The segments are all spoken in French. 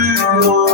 Plus haut,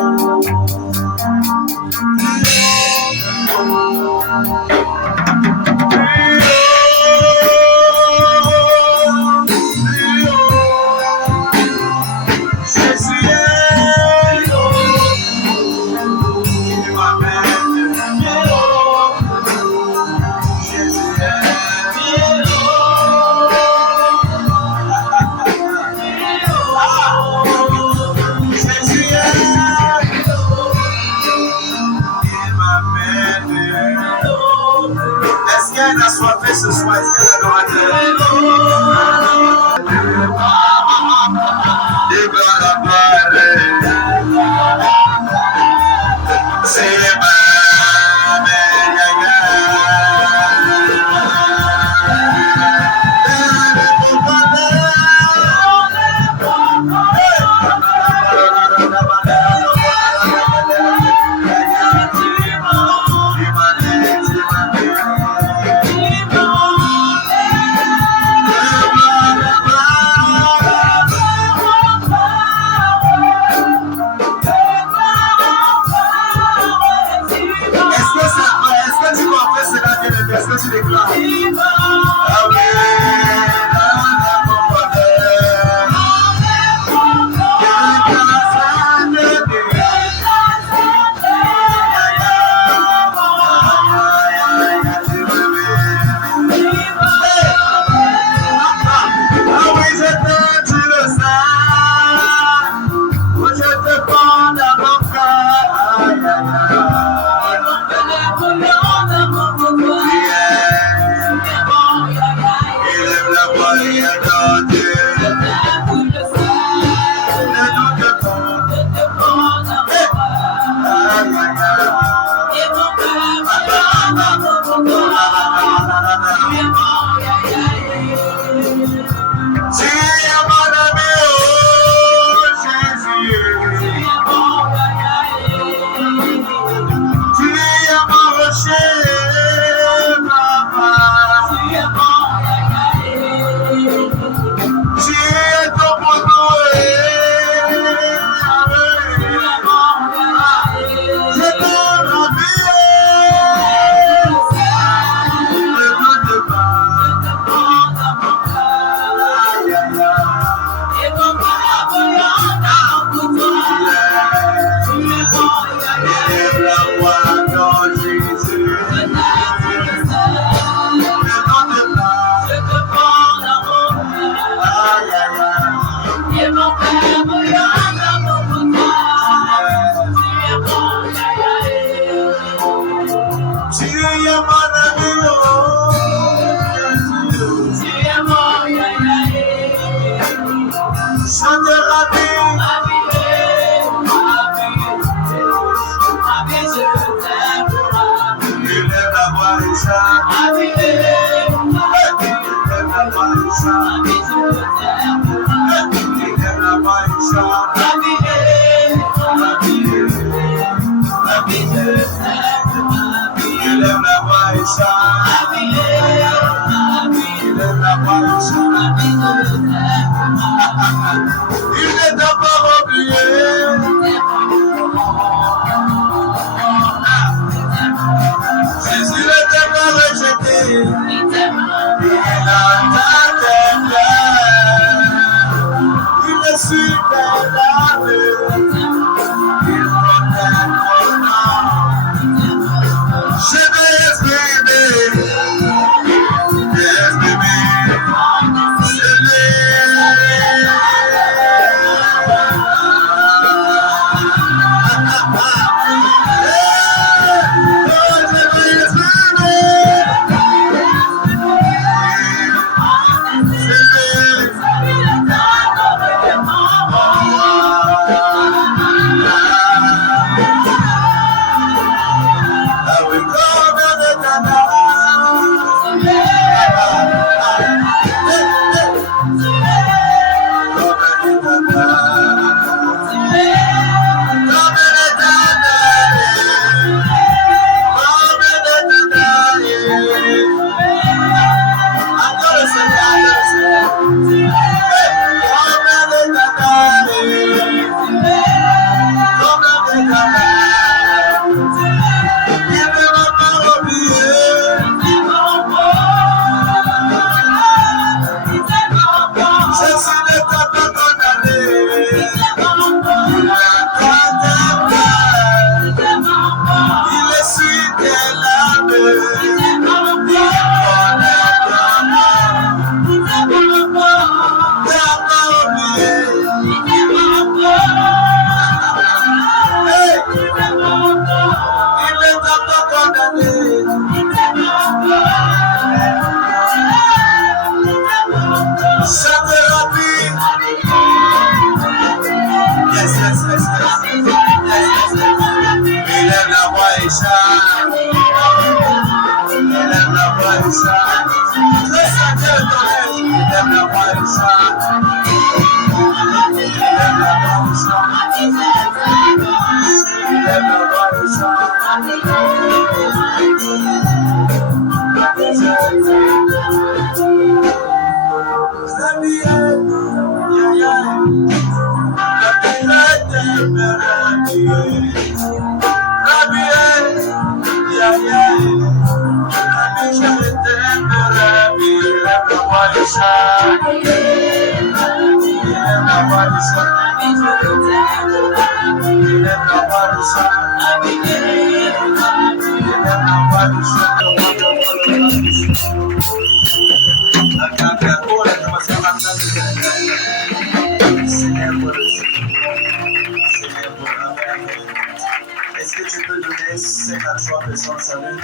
Est-ce que tu peux donner 53 personnes, salut,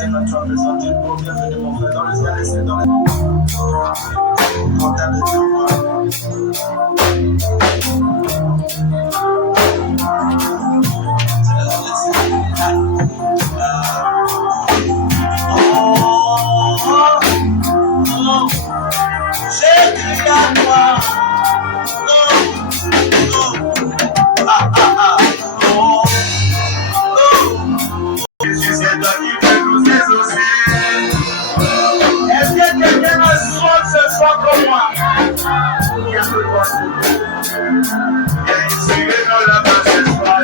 53 personnes, tu peux bienvenue mon frère dans le ciel, c'est dans le content de te voir. J'ai crié à toi, Jésus, c'est toi qui peux nous exaucer. Est-ce que quelqu'un a soif ce soir comme moi? Inspirez dans la main ce soir.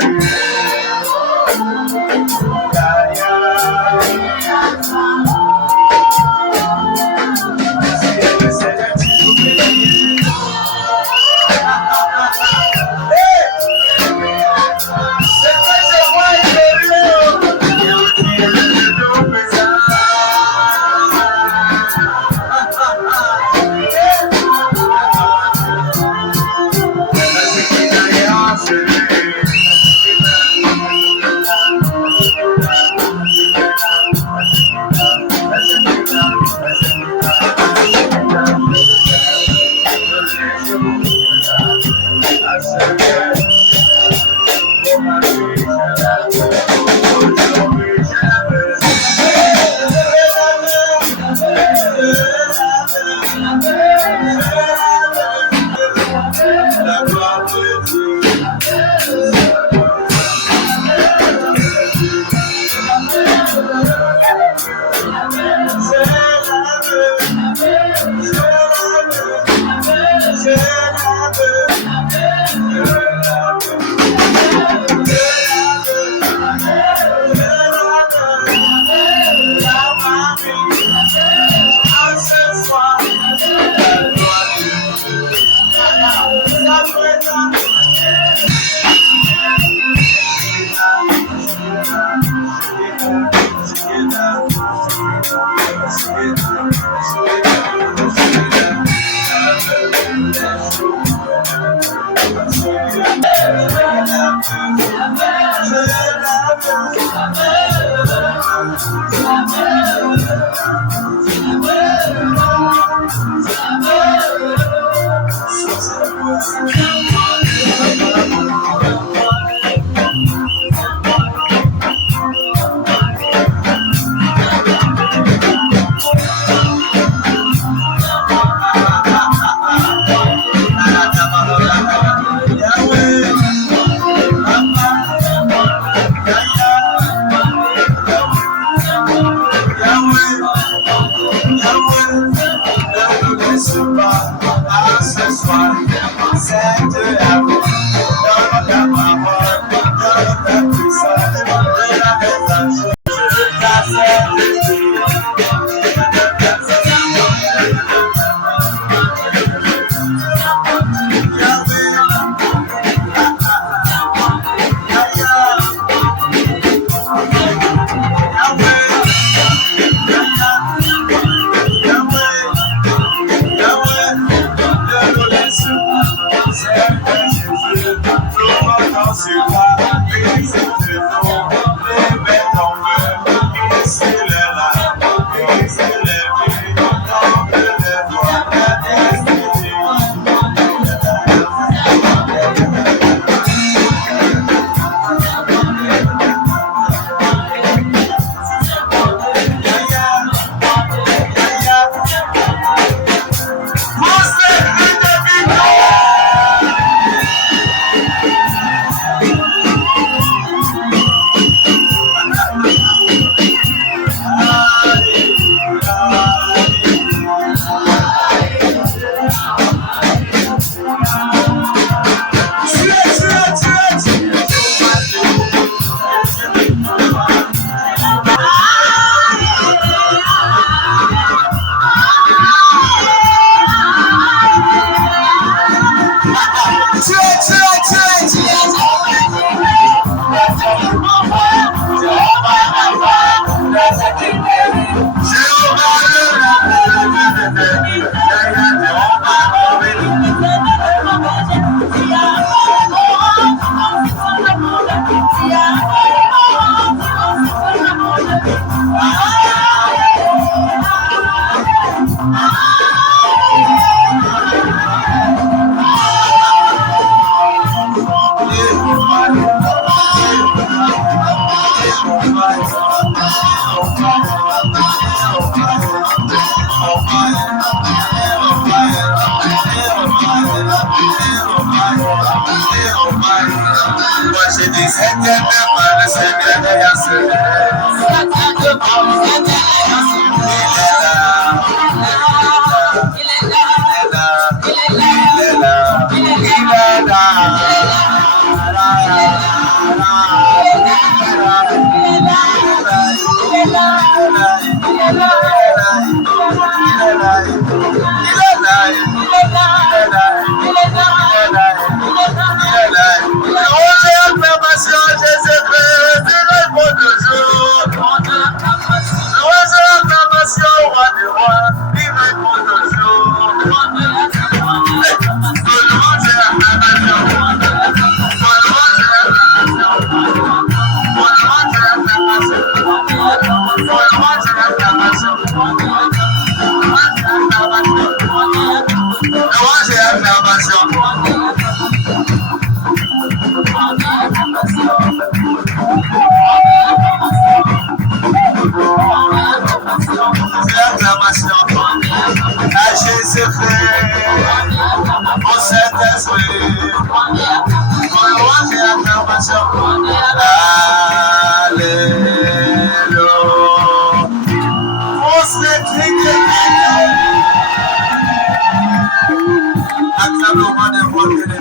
acclamer au roi des rois, bien-aimé.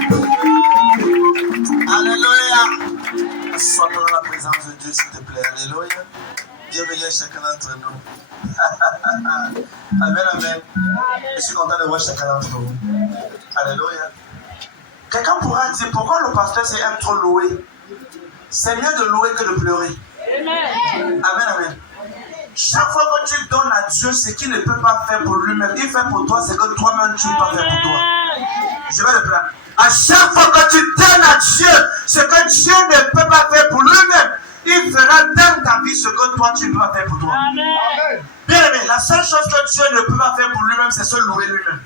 Alléluia. Sois dans la présence de Dieu, s'il te plaît. Alléluia. Bienvenue à chacun d'entre nous. Amen, amen. Je suis content de voir chacun d'entre vous. Alléluia. Quelqu'un pourra dire pourquoi le pasteur aime trop louer. C'est mieux de louer que de pleurer. Amen. Amen, amen. Chaque fois que tu donnes à Dieu ce qu'il ne peut pas faire pour lui-même, il fait pour toi ce que toi-même tu ne peux pas faire pour toi. Je vais le prendre. À chaque fois que tu donnes à Dieu ce que Dieu ne peut pas faire pour lui-même, il fera dans ta vie ce que toi tu ne peux pas faire pour toi. Amen. Bien aimé, la seule chose que Dieu ne peut pas faire pour lui-même, c'est se louer lui-même.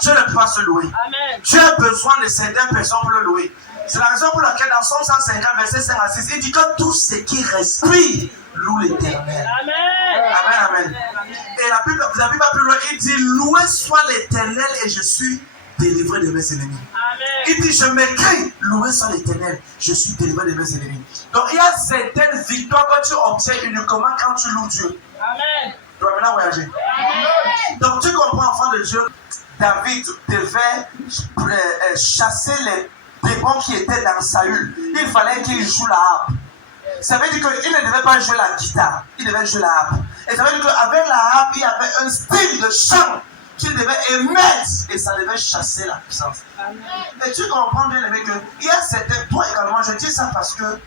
Dieu ne peut pas se louer. Amen. Dieu a besoin de certaines personnes pour le louer. C'est la raison pour laquelle dans Somme 150, verset 5 à 6, il dit que tout ce qui respire loue l'Éternel. Amen. Amen, amen. Et la Bible va plus loin, il dit loué soit l'Éternel et je suis délivré de mes ennemis. Amen. Il dit je m'écris, loué soit l'Éternel, je suis délivré de mes ennemis. Donc il y a certaines victoires que tu obtiens uniquement quand tu loues Dieu. Amen. Tu vas maintenant voyager. Amen. Donc tu comprends, enfant de Dieu, David devait chasser les démons qui étaient dans Saül. Il fallait qu'il joue la harpe. Ça veut dire qu'il ne devait pas jouer la guitare, il devait jouer la harpe. Et ça veut dire qu'avec la harpe, il y avait un style de chant qu'il devait émettre et ça devait chasser la puissance. Amen. Et tu comprends bien, aimé, qu'il y a certains, toi également, je dis ça parce que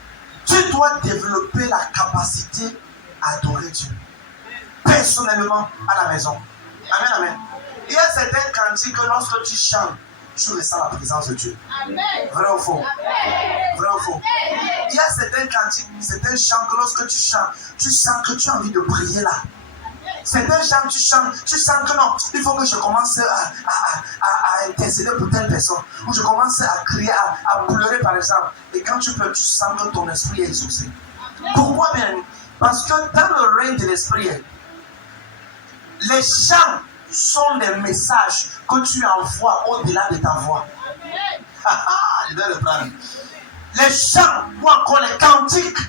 tu dois développer la capacité à adorer Dieu. Personnellement, à la maison. Amen, amen. Il y a certains cantiques que lorsque tu chantes, tu ressens la présence de Dieu. Amen. Vrai ou faux? Amen. Vrai ou faux? Amen. Il y a certains cantiques, certains chants que lorsque tu chantes, tu sens que tu as envie de prier là. Certains chants, tu sens que non, il faut que je commence à intercéder pour telle personne. Ou je commence à crier, à pleurer par exemple. Et quand tu peux, tu sens que ton esprit est exaucé. Pourquoi bien? Parce que dans le règne de l'esprit, les chants sont des messages que tu envoies au-delà de ta voix. Je vais le prendre. Les chants ou encore les cantiques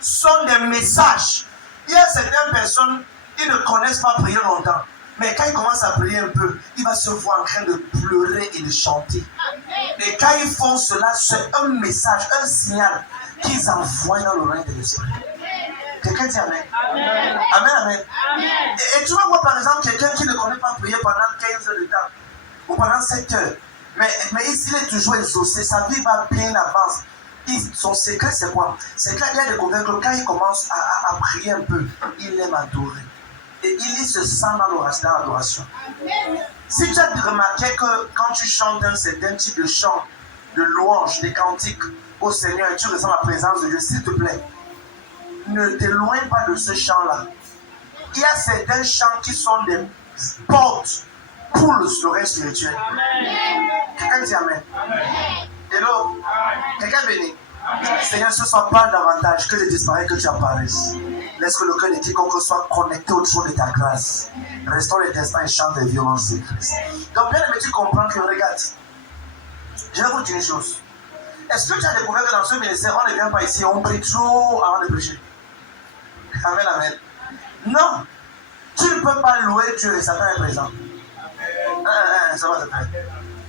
sont des messages. Il y a certaines personnes qui ne connaissent pas prier longtemps. Mais quand ils commencent à prier un peu, il va se voir en train de pleurer et de chanter. Et quand ils font cela, c'est un message, un signal qu'ils envoient dans le règne de l'esprit. Quelqu'un dit Amen. Amen. Amen, amen. Amen. Et tu vas voir par exemple quelqu'un qui ne connaît pas prier pendant 15 heures de temps ou pendant 7 heures. Mais s'il est toujours exaucé, sa vie va bien avance. Son secret c'est quoi? C'est qu'il a découvert que quand il commence à prier un peu, il aime adorer. Et il se sent dans l'adoration. Si tu as remarqué que quand tu chantes un certain type de chant, de louange, de cantique au Seigneur et tu ressens la présence de Dieu, s'il te plaît, ne t'éloigne pas de ce chant-là. Il y a certains chants qui sont des portes pour le règne spirituel. Quelqu'un dit Amen. Hello. Quelqu'un béni. Seigneur, ce ne soit pas davantage que je disparais, que tu apparaisses. Laisse que le cœur de quiconque soit connecté au trône de ta grâce. Restaure les destins et chante des violences de Christ. Donc, bien aimé, tu comprends que, regarde, je vais vous dire une chose. Est-ce que tu as découvert que dans ce ministère, on ne vient pas ici, on prie trop avant de prêcher? Amen, amen. Non, tu ne peux pas louer Dieu et Satan est présent. Ça va te faire.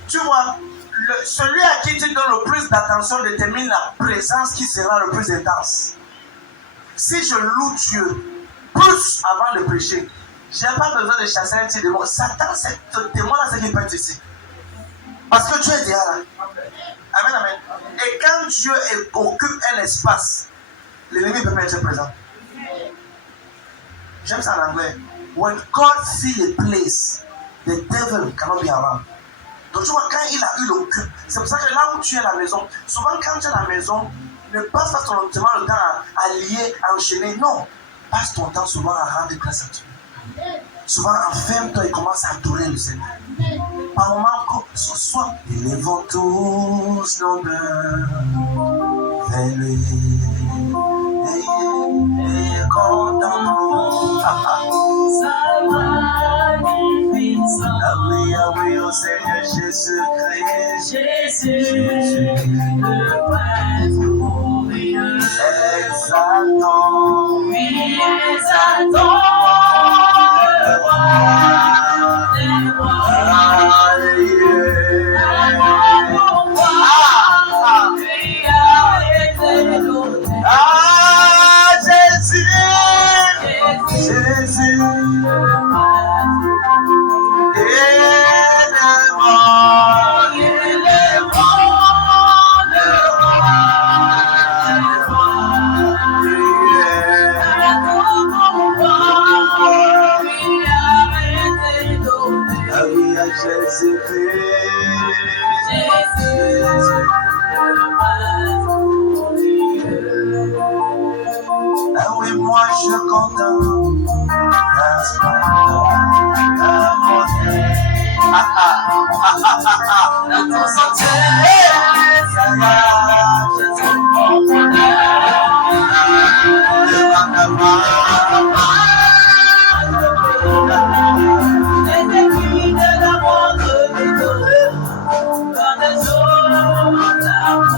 Tu vois, celui à qui tu donnes le plus d'attention détermine la présence qui sera le plus intense. Si je loue Dieu plus avant de prêcher, je n'ai pas besoin de chasser un petit démon. Satan, ce démon-là, c'est qu'il peut être ici. Parce que Dieu est déjà là. Amen, amen. Et quand Dieu occupe un espace, l'ennemi peut pas être présent. J'aime ça en anglais. When God fills a place, the devil cannot be around. Donc tu vois, quand il a eu l'occupe, c'est pour ça que là où tu es à la maison, souvent quand tu es à la maison, ne passe pas ton temps à lier, à enchaîner. Non, passe ton temps souvent à rendre grâce à Dieu. Souvent, enferme-toi et commence à adorer le Seigneur. Par moment, ce soir, élevons tous nos mains vers lui. Et contemplons sa magnificence. Ah oui, au Seigneur Jésus-Christ. Jésus, le prêtre glorieux. Exaltons, oui, exaltons le roi des rois. Alléluia. dans ton sanctuaire, Seigneur, je suis mon bonheur. Devant ta voix, les aiguilles de la montre du dos, dans les eaux d'abondance.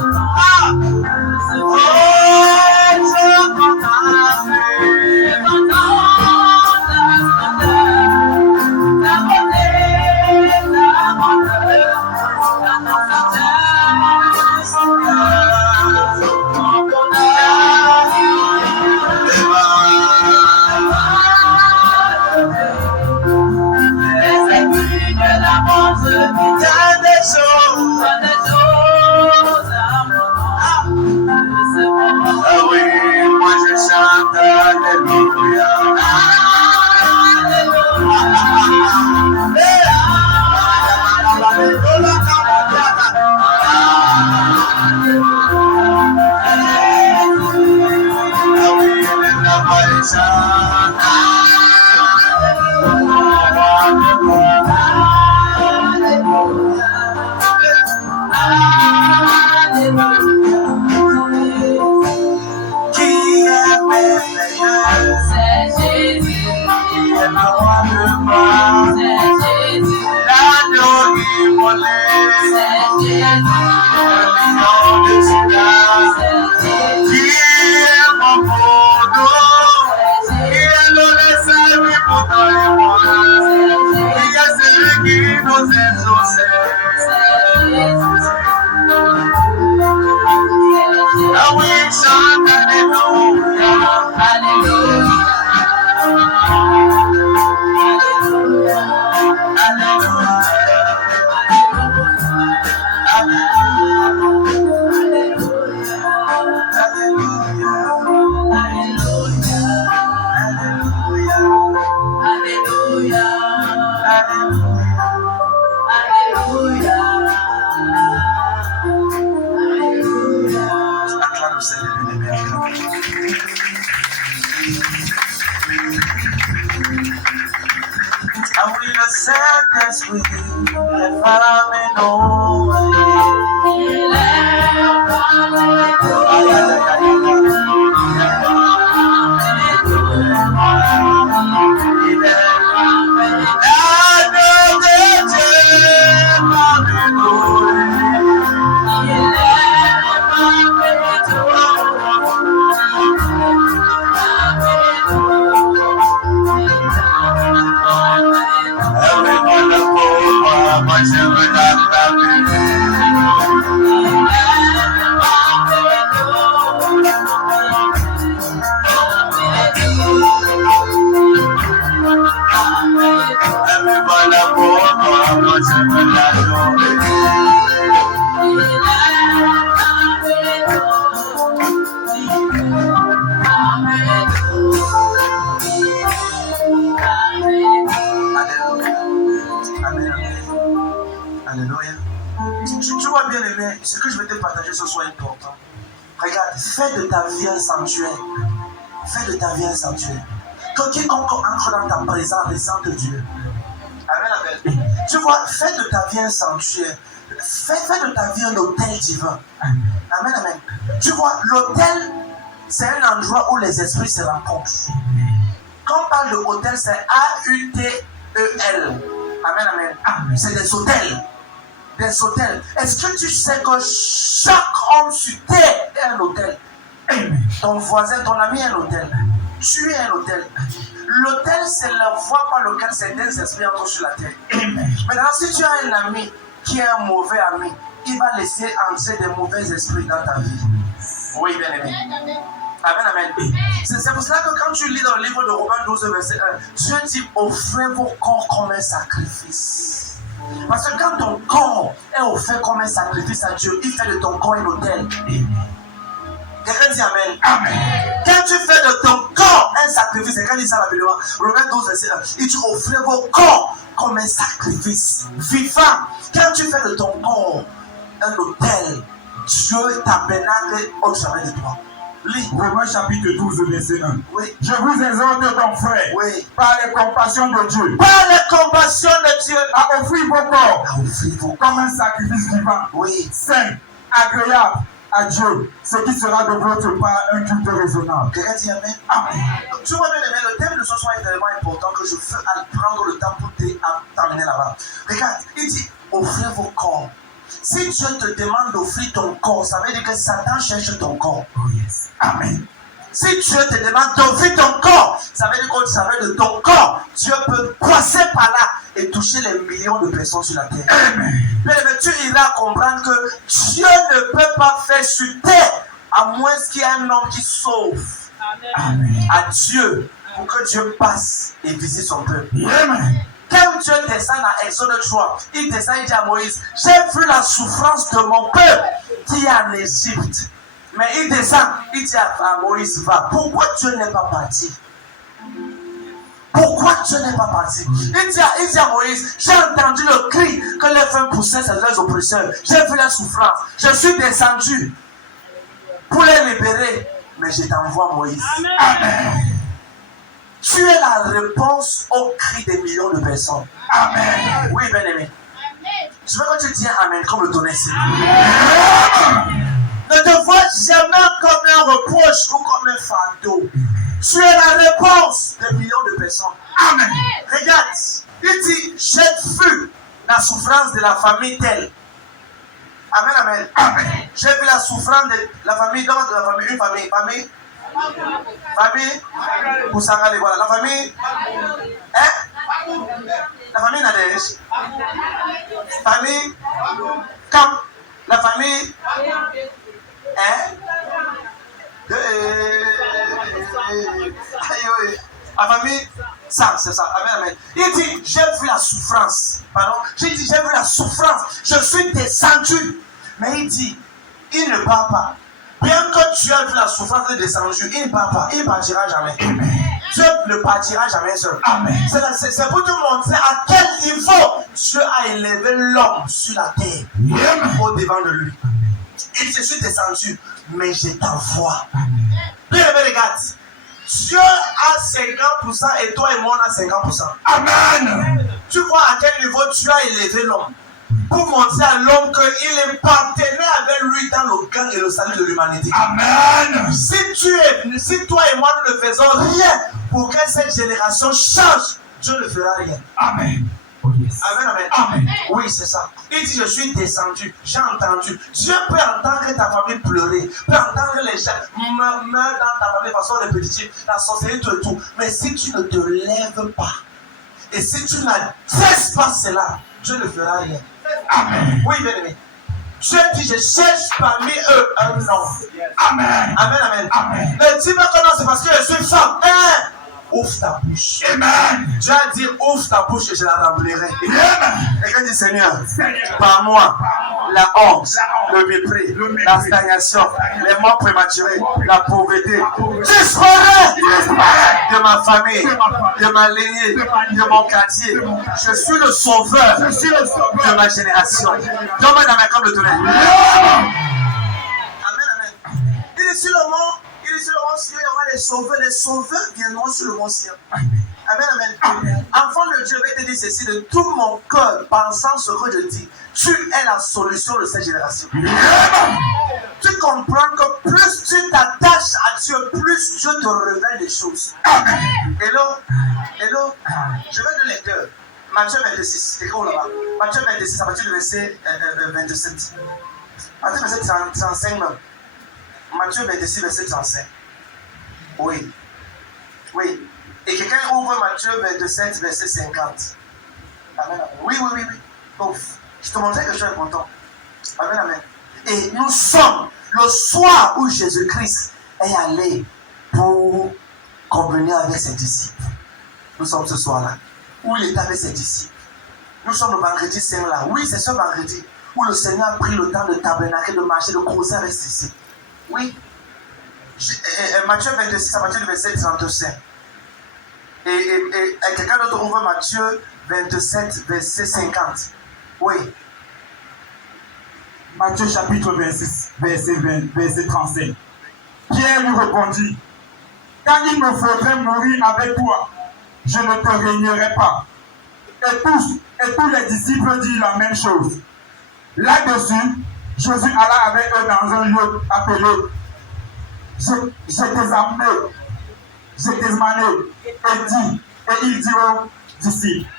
Ah oui, moi je chante Alléluia. Ah oui, la voix est chante. Qui est merveilleux, c'est Jésus. Qui est le roi de gloire, c'est Jésus. L'agneau immolé, c'est Jésus. Le lion de Juda, c'est Jésus. Qui est mon bourreau, qui est le salut pour toi et moi. Qui est celui qui nous exauce, c'est Jésus. Ah oui, chante Alléluia, Alléluia, Alléluia, Alléluia, acclame le Seigneur bien-aimé, acclame. Ah oui, le Saint-Esprit est parmi nous. Il est parmi nous. Aïe, aïe, aïe, aïe. Il est l'agneau de Dieu parmi nous. Il est parmi moi je veux l'acclamer. Elle voilà pour moi je veux l'adorer. Alléluia. Tu vois bien aimé, ce que je vais te partager ce soir est important. Regarde, fais de ta vie un sanctuaire. Fais de ta vie un sanctuaire. Que quiconque entre dans ta présence ressente Dieu. Amen, amen. Tu vois, fais de ta vie un sanctuaire. Fais de ta vie un hôtel divin. Amen, amen. Tu vois, l'hôtel, c'est un endroit où les esprits se rencontrent. Quand on parle de hôtel, c'est A-U-T-E-L. Amen, amen. C'est des hôtels. Des hôtels. Est-ce que tu sais que chaque homme sur terre est un hôtel? Ton voisin, ton ami est un hôtel. Tu es un hôtel. L'hôtel, c'est la voie par laquelle certains esprits entrent sur la terre. Maintenant, si tu as un ami qui est un mauvais ami, il va laisser entrer des mauvais esprits dans ta vie. Oui, bien aimé. Amen, amen. C'est pour cela que quand tu lis dans le livre de Romains 12, verset 1, Dieu dit offrez vos corps comme un sacrifice. Parce que quand ton corps est offert comme un sacrifice à Dieu, il fait de ton corps un hôtel. Quelqu'un dit amen. Amen. Quand tu fais de ton corps un sacrifice, et quand il dit ça rapidement, Romains 12, verset 1, il dit offrez vos corps comme un sacrifice vivant. Quand tu fais de ton corps un hôtel, Dieu tabernacle au travers de toi. Lis. Romains chapitre 12, verset 1. Oui. Je vous exhorte donc, frère, Oui. par les compassions de Dieu, Par les compassions de Dieu, à offrir vos corps à offrir vos comme un sacrifice vivant, oui, saint, agréable à Dieu, ce qui sera de votre part un culte raisonnable. quelqu'un dit Amen. Amen. Donc, tu vois bien aimé, le thème de ce soir est tellement important que je veux prendre le temps pour t'amener là-bas. Regarde, il dit offrez vos corps. Si Dieu te demande d'offrir ton corps, ça veut dire que Satan cherche ton corps. Oh yes. Amen. Si Dieu te demande d'offrir ton corps, ça veut dire qu'au travers de ton corps, Dieu peut passer par là et toucher les millions de personnes sur la terre. Amen. Mais tu iras comprendre que Dieu ne peut pas faire sur terre à moins qu'il y ait un homme qui sauve. Amen. À Dieu pour que Dieu passe et visite son peuple. Amen. Quand Dieu descend à Exode 3, il descend et dit à Moïse, j'ai vu la souffrance de mon peuple qui est en Égypte. Mais il descend, il dit à Moïse, va. Pourquoi Dieu n'est pas parti? Pourquoi Dieu n'est pas parti? Il dit à Moïse, j'ai entendu le cri que les femmes poussaient sur leurs oppresseurs. J'ai vu la souffrance. Je suis descendu pour les libérer. Mais je t'envoie Moïse. Amen. Tu es la réponse au cri des millions de personnes. Amen. Oui, bien aimé. Je veux que tu tiens Amen comme le tonnerre ici. Ne te vois jamais comme un reproche ou comme un fardeau. Tu es la réponse des millions de personnes. Amen. Regarde, il dit, j'ai vu la souffrance de la famille telle. Amen, amen. Amen. J'ai vu la souffrance de la famille, de la famille, une famille. Famille pour Sangale, voilà. La famille. Hein? La famille Nadège. Famille. Comme. La famille. Hein? La famille. Ça, c'est ça. Amen, amen. Il dit, j'ai vu la souffrance. Pardon. J'ai dit, j'ai vu la souffrance. Je suis descendu. Mais il dit, il ne part pas. Bien que tu aies vu la souffrance de descendu, il ne part pas. Il ne partira jamais. Amen. Dieu ne partira jamais seul. Amen. C'est pour te montrer à quel niveau Dieu a élevé l'homme sur la terre. Amen. Au devant de lui. Il dit, je suis descendu, mais je t'envoie. Bien, regarde. Dieu a 50% et toi et moi on a 50%. Amen. Tu vois à quel niveau Dieu a élevé l'homme pour montrer à l'homme qu'il est partenaire avec lui dans le gain et le salut de l'humanité. Amen. Si toi et moi nous ne faisons rien pour que cette génération change, Dieu ne fera rien. Amen. Oh yes. Amen, amen. Amen. Oui, c'est ça. Il dit, je suis descendu, j'ai entendu. Dieu peut entendre ta famille pleurer, peut entendre les gens meurent dans ta famille de façon répétitive, la sorcellerie, tout et tout. Mais si tu ne te lèves pas, et si tu n'adresses pas cela, Dieu ne fera rien. Amen. Oui, bien aimé. Dieu dit, je cherche parmi eux un homme. Amen. Amen, amen. Amen. Ne dis pas que non, c'est parce que je suis femme. Ouvre ta bouche. Amen. Dieu a dit, ouvre ta bouche et je la remplirai. Amen. Et quand dit Seigneur, par moi, la honte, le mépris, la stagnation, les morts prématurés, la pauvreté, disparaît de ma famille, de ma lignée, de mon quartier. Je suis le sauveur de ma génération. Donne-moi dans ma comme le tonnerre. Amen, amen. Il est sur le mont. Sur le mont Sion, il y aura les sauveurs viendront sur le mont Sion. Amen, amen. Amen. Enfant de Dieu, je vais te dire ceci de tout mon cœur, pensant ce que je dis. Tu es la solution de cette génération. Tu comprends que plus tu t'attaches à Dieu, plus Dieu te révèle des choses. Hello, hello. Je vais te lecteur. Matthieu 26, écris là-bas. Matthieu 26, à partir du verset 27. Matthieu 27, 35 même. Matthieu 26, verset 35. Oui. Oui. Et quelqu'un ouvre Matthieu 27, verset 50. Amen. Oui. Donc, je te montrais quelque chose d'important. Amen, amen. Et nous sommes le soir où Jésus-Christ est allé pour convenir avec ses disciples. Nous sommes ce soir-là, où il est avec ses disciples. Nous sommes le vendredi saint là. Oui, c'est ce vendredi où le Seigneur a pris le temps de tabernacle, de marcher, de causer avec ses disciples. Oui. Matthieu 26, à partir du verset 35. Et quelqu'un d'autre ouvre Matthieu 27, verset 50. Oui. Matthieu chapitre 26, verset 35. Pierre Pierre lui répondit, quand il me faudrait mourir avec toi, je ne te régnerai pas. Et tous les disciples disent la même chose. Là-dessus, Jésus alla avec eux dans un lieu appelé Gethsémane, et il dit aux disciples,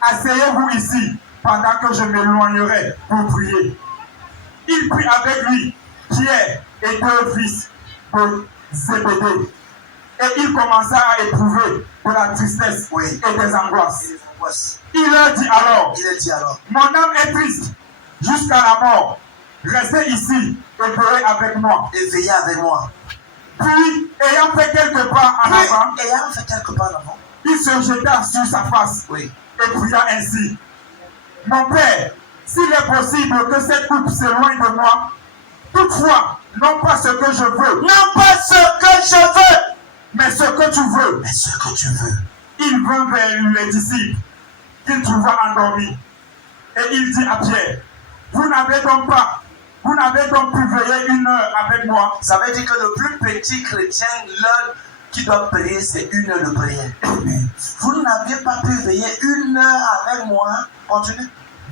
asseyez-vous ici pendant que je m'éloignerai pour prier. Il prit avec lui Pierre et deux fils de Zébédée. Et il commença à éprouver de la tristesse et des angoisses. Il leur dit alors, mon âme est triste jusqu'à la mort. Restez ici et veillez avec moi. Puis, ayant fait quelques pas en avant, il se jeta sur sa face et pria ainsi. Mon Père, s'il est possible que cette coupe s'éloigne de moi, toutefois, non pas ce que je veux, mais ce que tu veux. Il vint vers les disciples qu'il trouva endormis. Et il dit à Pierre, vous n'avez donc pu veiller 1 heure avec moi. Ça veut dire que le plus petit chrétien, l'heure qui doit prier, c'est 1 heure de prière. Vous n'aviez pas pu veiller 1 heure avec moi. Continuez.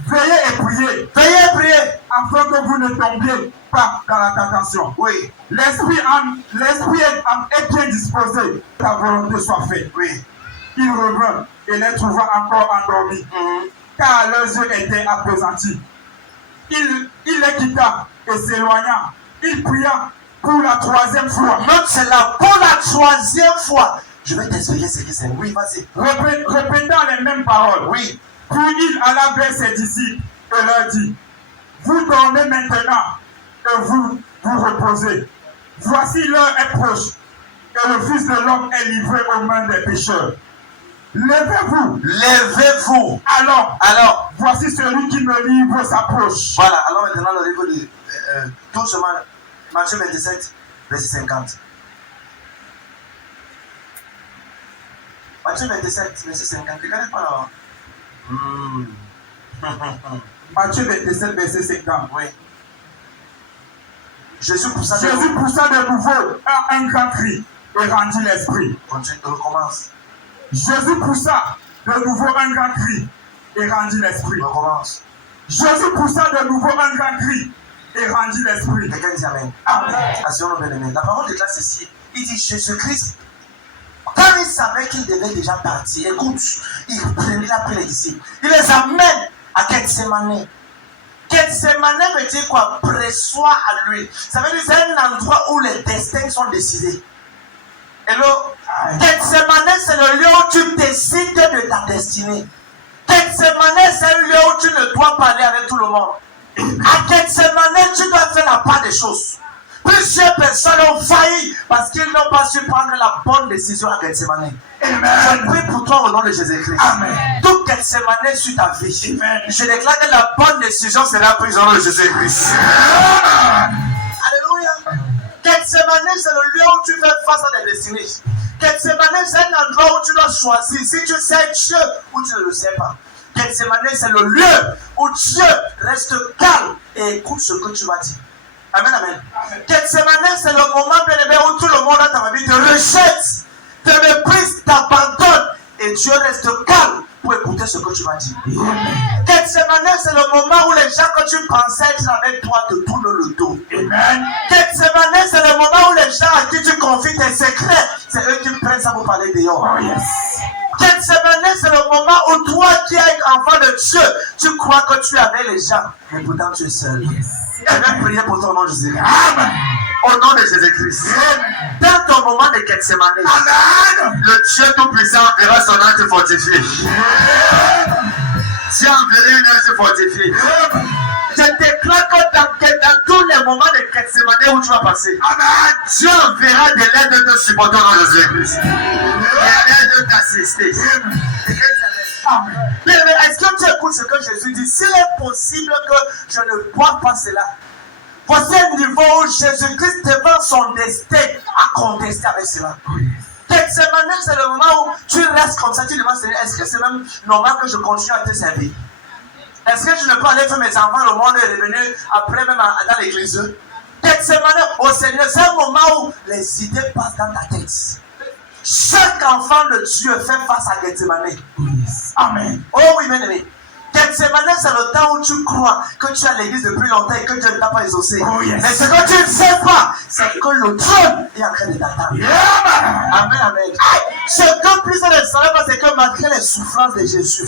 Veillez et priez. Veillez et priez. Afin que vous ne tombiez pas dans la tentation. Oui. L'esprit est bien disposé. Ta volonté soit faite. Oui. Il revint et les trouva encore endormis. Car leurs yeux étaient appesantis. Il les quitta et s'éloigna. Il pria pour la 3e fois. Note cela, pour la 3e fois. Je vais t'expliquer ce que c'est. Oui, vas-y. Répétant les mêmes paroles. Oui. Puis il alla vers ses disciples et leur dit, vous dormez maintenant et vous vous reposez. Voici l'heure est proche et le Fils de l'homme est livré aux mains des pécheurs. Levez-vous. Alors, voici celui qui me livre s'approche. Voilà, alors maintenant le livre de tout ce Matthieu 27, verset 50. Matthieu 27, verset 50. Regardez pas là. Matthieu 27, verset 50. Oui. Jésus poussa de nouveau un grand cri et rendit l'esprit. Recommence. Jésus poussa de nouveau un grand cri et rendit l'esprit. Recommence. Jésus poussa de nouveau un grand cri et rendit l'esprit. Quelqu'un dit Amen. Amen. La parole déclare ceci. Il dit Jésus-Christ, quand il savait qu'il devait déjà partir, écoute, il a pris les disciples. Il les amène à Gethsémane. Gethsémane veut dire quoi? Pressoir à lui. Ça veut dire c'est un endroit où les destins sont décidés. Hello? Gethsémane, c'est le lieu où tu décides de ta destinée. Gethsémane, c'est le lieu où tu ne dois pas aller avec tout le monde. À Gethsémane, tu dois faire la part des choses. Plusieurs personnes ont failli parce qu'ils n'ont pas su prendre la bonne décision à Gethsémane. Je prie pour toi au nom de Jésus-Christ. Amen. Tout Gethsémane sur ta vie. Amen. Je déclare que la bonne décision sera prise au nom de Jésus-Christ. Alléluia. Gethsémane, c'est le lieu où tu fais face à des destinées. Gethsémane, c'est un endroit où tu dois choisir si tu sais Dieu ou tu ne le sais pas. Gethsémane, c'est le lieu où Dieu reste calme et écoute ce que tu vas dire. Amen, amen. Gethsémane, c'est le moment bien-aimé où tout le monde dans ta vie te rejette, te méprise, t'abandonne et Dieu reste calme pour écouter ce que tu vas dire. Gethsémane, c'est le moment où les gens que tu pensais être avec toi te tournent le dos. Gethsémane, c'est le moment où les gens à qui tu confies tes secrets, c'est eux qui prennent ça pour parler dehors. Oh yes. Gethsémane, c'est le moment où toi qui es enfant de Dieu, tu crois que tu es avec les gens, mais pourtant tu es seul. Yes. Je vais prier pour toi au nom de Jésus. Amen. Au nom de Jésus-Christ. Dans ton moment de Gethsémane, le Dieu Tout-Puissant verra son âme se fortifier. Dieu enverra un âme se fortifier. Je déclare que dans tous les moments de Gethsémane où tu vas passer, Dieu enverra de l'aide de te supporter au nom de Jésus-Christ. De l'aide de t'assister. Mais est-ce que tu écoutes ce que Jésus dit? S'il est possible que je ne vois pas cela, voici un niveau où Jésus-Christ devant son destin à contester avec cela. Gethsémane, c'est le moment où tu restes comme ça, tu demandes, est-ce que c'est même normal que je continue à te servir? Est-ce que je ne peux aller faire mes enfants le monde et revenir après même dans l'église? Gethsemane, au Seigneur, c'est un moment où les idées passent dans ta tête. Chaque enfant de Dieu fait face à Gethsemane. Amen. Oh oui, bien aimé. Gethsemane, c'est le temps où tu crois que tu as l'église depuis longtemps et que Dieu ne t'a pas exaucé. Oh, yes. Mais ce que tu ne sais pas, c'est que le trône est en train de t'attendre. Amen, amen. Ce que plusieurs ne savaient pas, c'est que malgré les souffrances de Jésus,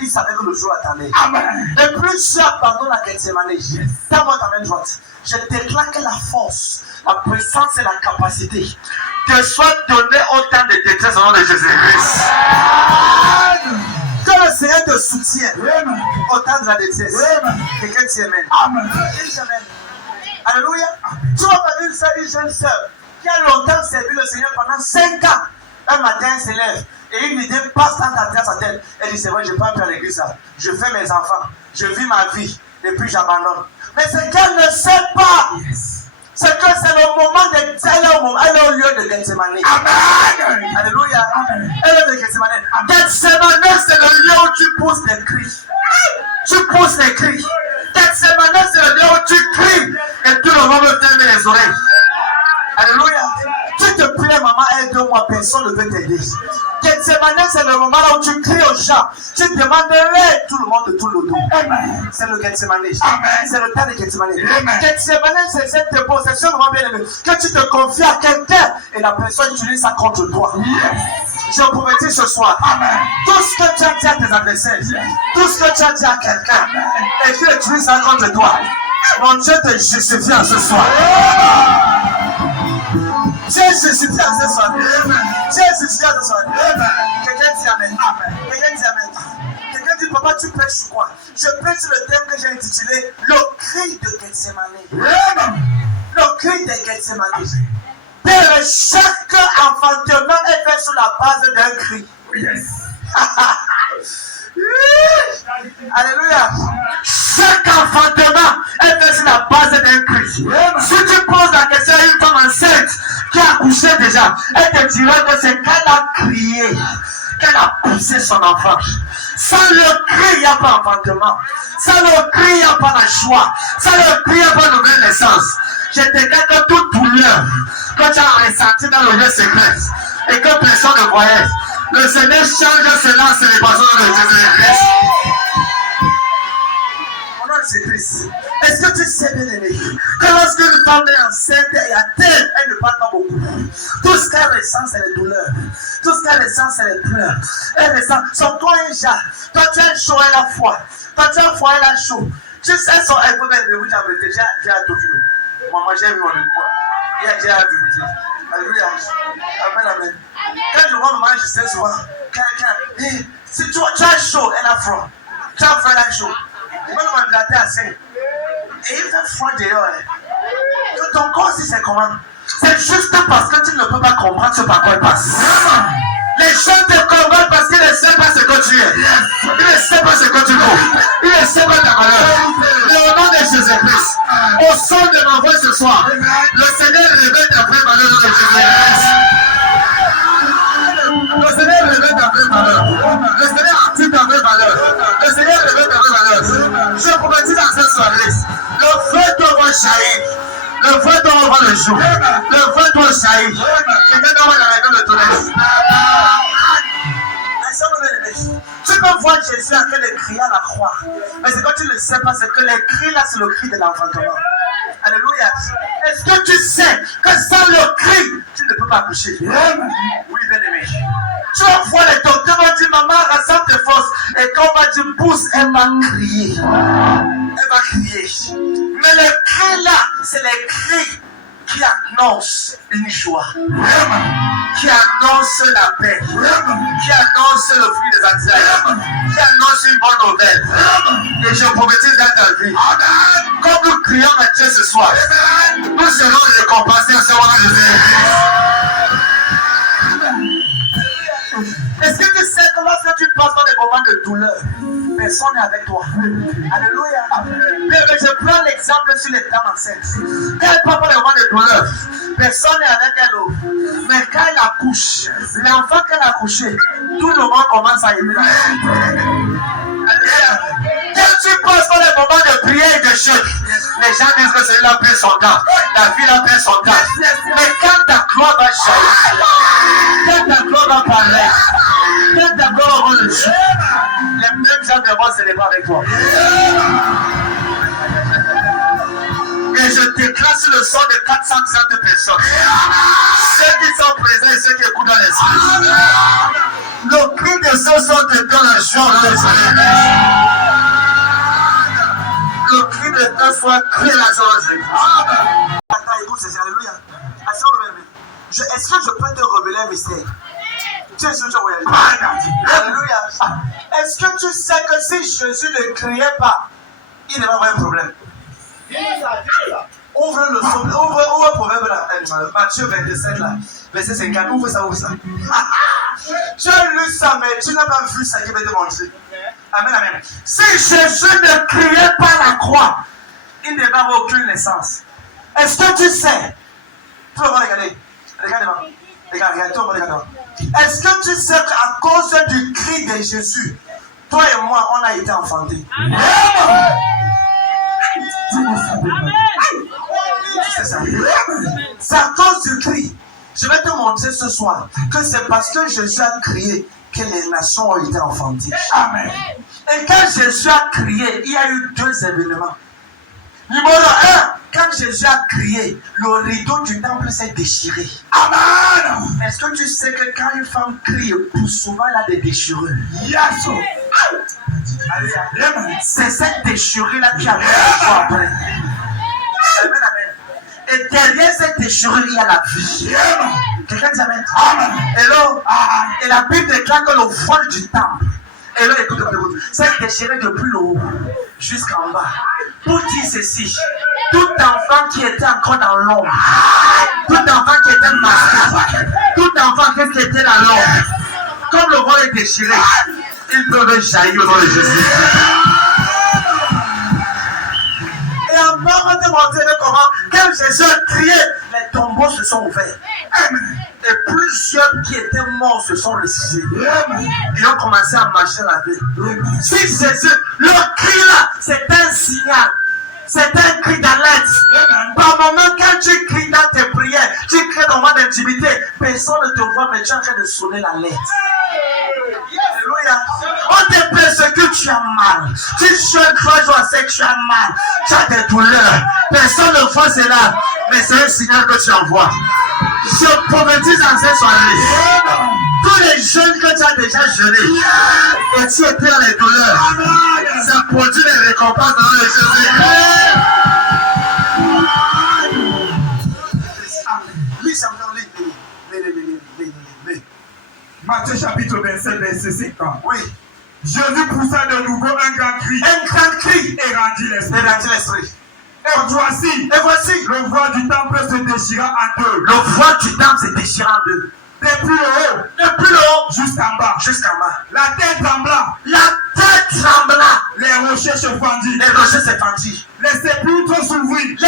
il savait que le jour attendait. Amen. Et plus tu abandonnes la Gethsemane, tends-moi ta main droite. Je déclare que la force, la puissance et la capacité te soient données au temps de détresse au nom de Jésus-Christ. Que le Seigneur te soutienne au temps de la détresse. Quelqu'un dit amen. Amen. Alléluia. Tu vois pas une jeune sœur qui a longtemps servi le Seigneur pendant 5 ans. Un matin, elle s'élève et une idée passe dans sa tête. Elle dit, c'est vrai, je ne peux pas aller à l'église là. Je fais mes enfants. Je vis ma vie. Et puis j'abandonne. Mais ce qu'elle ne sait pas, c'est que c'est le moment de... Elle est au lieu de Gethsemane. Amen. Alléluia. Elle est de Gethsemane. Gethsemane, c'est le lieu où tu pousses des cris. Tu pousses des cris. Gethsemane, c'est le lieu où tu cries. Et tout le monde me ferme les oreilles. Alléluia. Tu te plais, maman, aide-moi, personne ne veut t'aider. Gethsemane, c'est le moment où tu cries aux gens. Tu demandes l'aide, tout le monde de tout le dos. C'est le Gethsemane. C'est le temps de Gethsemane. Gethsemane, c'est cette possession vraiment bien aimée. Que tu te confies à quelqu'un et la personne utilise ça contre toi. Je prophétise ce soir. Tout ce que tu as dit à tes adversaires, tout ce que tu as dit à quelqu'un, et tu utilises ça contre toi. Mon Dieu te justifie en ce soir. Dieu justifie en ce soir. Dieu justifie en ce soir. Quelqu'un dit amen. Quelqu'un dit amen. Quelqu'un dit, papa, tu prêches quoi? Je prêche le thème que j'ai intitulé le cri de Gethsemane. Le cri de Gethsemane. Père, chaque enfantement est fait sur la base d'un cri. Alléluia. Chaque enfantement est fait sur la base d'un cri. Si tu poses la question à une femme enceinte qui a accouché déjà, elle te dira que c'est qu'elle a crié, qu'elle a poussé son enfant. Sans le cri, il n'y a pas enfantement. Sans le cri, il n'y a pas la joie. Sans le cri, il n'y a pas de nouvelle naissance. Je te dis que toute douleur que tu as ressenti dans le lieu secret et que personne ne voyait, le Seigneur change cela sur les personnes de Jésus-Christ. Au nom de Jésus-Christ. Est-ce que tu sais, bien aimé, que lorsqu'une femme est enceinte et à terre, elle ne parle pas beaucoup. Tout ce qu'elle ressent, c'est les douleurs. Tout ce qu'elle ressent, c'est les pleurs. Elle ressent, son corps est déjà. Toi, tu as chaud, elle a froid. Toi, tu as froid, elle a chaud. Tu sais, son elle peut même vous dire, j'ai tout vu. Maman, j'ai vu mon poids. J'ai vu. Alléluia. Amen, amen. Quand je vois maman, je sais souvent, si tu as chaud, elle a froid. Tu as froid, elle a chaud. Tu vas me gratter assez. Et il fait froid dehors. Ton corps aussi, c'est comment? C'est juste parce que tu ne peux pas comprendre ce par quoi il passe. Les gens te comprennent parce qu'ils ne savent pas ce que tu es. Ils ne savent pas ce que tu vaux. Ils ne savent pas ta valeur. Mais au nom de Jésus-Christ, au son de ma voix ce soir, le Seigneur révèle ta vraie valeur de Jésus-Christ. Le Seigneur révèle ta vraie valeur. Le Seigneur active ta vraie valeur. Le Seigneur révèle ta vraie valeur. Je prophétise dans cette soirée. Le feu doit jaillir. Le feu doit voir le jour. Le feu doit jaillir. Quelqu'un doit voir la règle de ton esprit. Tu peux voir Jésus en train de crier à la croix. Mais ce que tu ne sais pas, c'est que les cris là, c'est le cri de l'enfantement. Alléluia. Est-ce que tu sais que sans le cri, tu ne peux pas coucher? Oui, bien aimé. Tu vas voir les docteurs vont dire, maman, rassemble tes forces. Et quand on va dire, pousse, elle va crier. Elle va crier. Mais les cris là, c'est les cris qui annoncent une joie, qui annoncent la paix, qui annoncent le fruit des entrailles, qui annoncent une bonne nouvelle. Et je prophétise dans ta vie, comme nous crions à Dieu ce soir, nous serons récompensés en ce moment de Jésus. Est-ce que tu sais que lorsque tu passes dans des moments de douleur, personne n'est avec toi? Alléluia. Mais je prends l'exemple sur les femmes enceintes. Quand elle passe dans des moments de douleur, personne n'est avec elle. Mais quand elle accouche, l'enfant qu'elle a accouché, tout le monde commence à aimer la vie. Quand tu passes dans des moments de prière et de jeûne, les gens disent que celui-là a pris son temps. La ville a fait son temps. Mais quand ta gloire va jaillir, quand ta gloire va parler, quand ta gloire va voir le jour, les mêmes gens ne vont célébrer avec toi. Et je déclare sur le son de 430 personnes. Ceux qui sont présents et ceux qui écoutent dans l'esprit. Le cri de ceux sont dans la joie dans les oreilles. Le cri de tes soit crie la joie dans les églises. Attends, écoute, c'est alléluia. Est-ce que je peux te révéler un mystère? Tu es sûr que je vais alléluia. Est-ce que tu sais que si Jésus ne criait pas, il n'y avait pas un problème? Ouvre le son, ouvre Proverbe là, Matthieu 27 là, verset 50, ouvre ça. Tu as lu ça, mais tu n'as pas vu ça qui va te montrer. Amen, amen. Si Jésus ne criait pas la croix, il n'y avait aucune naissance. Est-ce que tu sais? Tout le monde regarde. Regarde, tout le monde regarde. Est-ce que tu sais qu'à cause du cri de Jésus, toi et moi, on a été enfantés? C'est à cause du cri. Je vais te montrer ce soir que c'est parce que Jésus a crié que les nations ont été enfantées. Amen. Et quand Jésus a crié, il y a eu deux événements. Numéro 1, quand Jésus a crié, le rideau du temple s'est déchiré. Amen. Est-ce que tu sais que quand une femme crie, plus souvent elle a des déchirures? Yes. C'est cette déchirure-là qui a après. Amen, amen. Et derrière cette déchirure, il y a la vie. Quelqu'un dit amen. Hello. Et la Bible déclare que le voile du temple. Et là, écoute, c'est déchiré depuis le haut jusqu'en bas. Pour dire ceci, tout enfant qui était encore dans l'ombre, tout enfant qui était masqué, tout enfant qui était dans l'ombre, comme le voile est déchiré, ils peuvent jaillir au nom de Jésus. Et encore, on va te montrer comment, quand Jésus a crié, les tombeaux se sont ouverts. Et plusieurs qui étaient morts se sont ressuscités. Ils ont commencé à marcher la vie. Si Jésus, le cri là, c'est un signal. C'est un cri d'alerte. Par moment, quand tu cries dans tes prières, tu cries dans moment d'intimité, personne ne te voit, mais tu es en train de sonner l'alerte. Alléluia. On te persécute, tu as mal. Tu jeûnes 3 jours, c'est que tu as mal. Tu as des douleurs. Personne ne voit cela, mais c'est un signal que tu envoies. Je prophétise en cette soirée. Tous les jeunes que tu as déjà jeûné et tu étais dans les douleurs, ça produit des récompenses dans le Jésus. Matthieu chapitre 27, verset 50. Oui. Jésus poussa de nouveau un grand cri. Et rendit l'esprit. Et voici, le voile du temple se déchira en deux. Le voile du temple se déchira en deux. Depuis le haut, jusqu'en bas. La terre trembla. Les rochers se fendirent. Les sépulcres s'ouvrirent.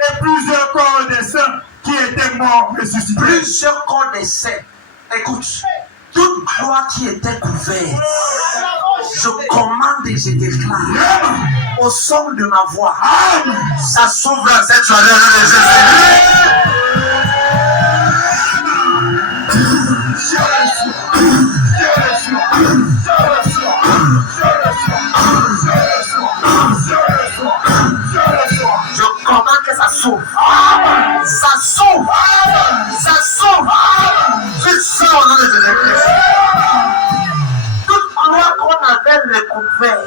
Et plusieurs corps des saints qui étaient morts ressuscités. Plusieurs corps des saints. Écoute, toute gloire qui était couverte, je commande et je déclare au son de ma voix, ça s'ouvre dans cette soirée de Jésus. Je commande que ça s'ouvre. Ça s'ouvre. Tu sors au nom de Jésus-Christ. Toute gloire qu'on avait recouvert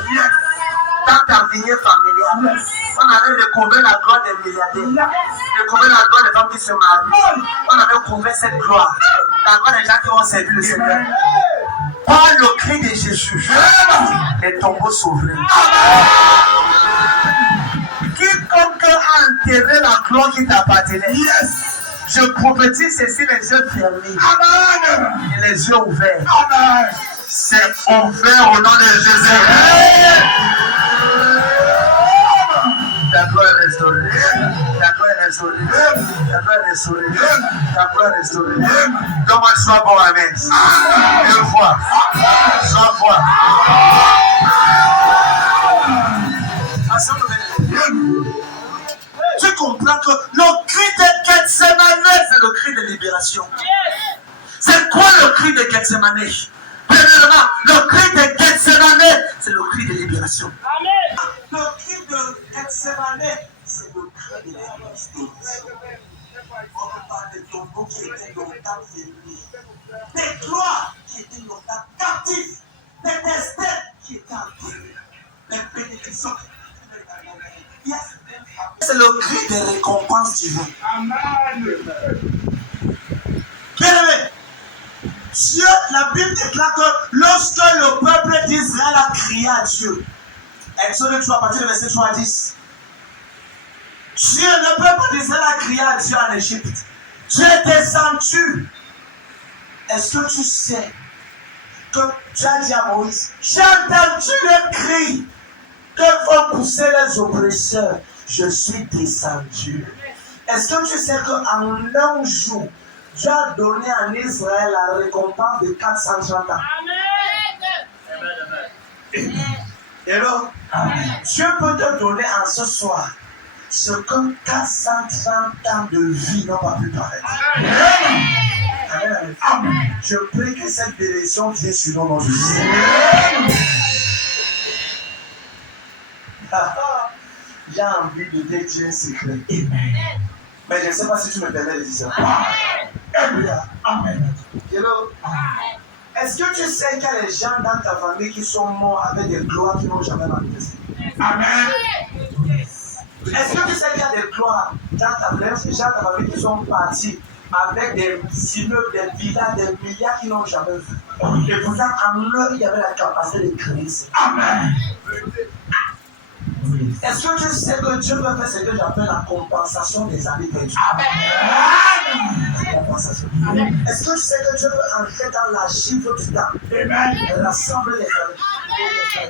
dans ta lignée familiale, on avait recouvert la gloire des milliardaires, recouvert la gloire des femmes qui se marient, on avait recouvert cette gloire, la gloire des gens qui ont servi le Seigneur. Par le cri de Jésus, les tombeaux s'ouvrirent. Quiconque a enterré la gloire qui t'appartenait, je prophétise ceci, les yeux fermés et les yeux ouverts. C'est ouvert au nom de Jésus. Ta gloire est restaurée. Ta gloire est restaurée. Ta gloire est restaurée. Ta gloire est restaurée. Comment tu sois bon, amen. 2 fois. 3 fois. Tu commences comprends que le cri de Gethsemane, c'est le cri de libération. C'est quoi le cri de Gethsemane? Premièrement, le cri de Gethsemane, c'est le cri de libération. Le cri de Gethsemane, c'est le cri de libération. On parle de tombeaux qui étaient longtemps fermés, des gloires qui étaient longtemps captifs, des destins qui étaient enterrés, des bénédictions. C'est le cri de récompense divine. Bien aimé, Dieu, la Bible déclare que lorsque le peuple d'Israël a crié à Dieu, Exode 3, à partir du verset 3 à 10, Dieu, le peuple d'Israël a crié à Dieu en Égypte. Dieu est descendu. Est-ce que tu sais que tu as dit à Moïse, j'ai entendu le cri que vont pousser les oppresseurs. Je suis descendu. Est-ce que tu sais qu'en un jour, Dieu a donné en Israël la récompense de 430 ans? Amen. Et alors, Dieu peut te donner en ce soir ce que 430 ans de vie n'ont pas pu paraître. Amen. Amen. Je prie que cette bénédiction vienne sur nous dans Jésus. J'ai envie de te dire un secret. Mais je ne sais pas si tu me permets de dire ça. Amen. Hello. Est-ce que tu sais qu'il y a des gens dans ta famille qui sont morts avec des gloires qui n'ont jamais manifesté? Amen. Est-ce que tu sais qu'il y a des gloires dans ta famille qui sont partis avec des immeubles, des villas, des milliards qui n'ont jamais vu? Et pourtant, en eux, il y avait la capacité de créer ça. Amen. Est-ce que tu sais que Dieu peut faire ce que j'appelle la compensation des années perdues? Amen. Est-ce que tu sais que Dieu peut entrer dans l'archive du temps? Amen. Rassembler les années.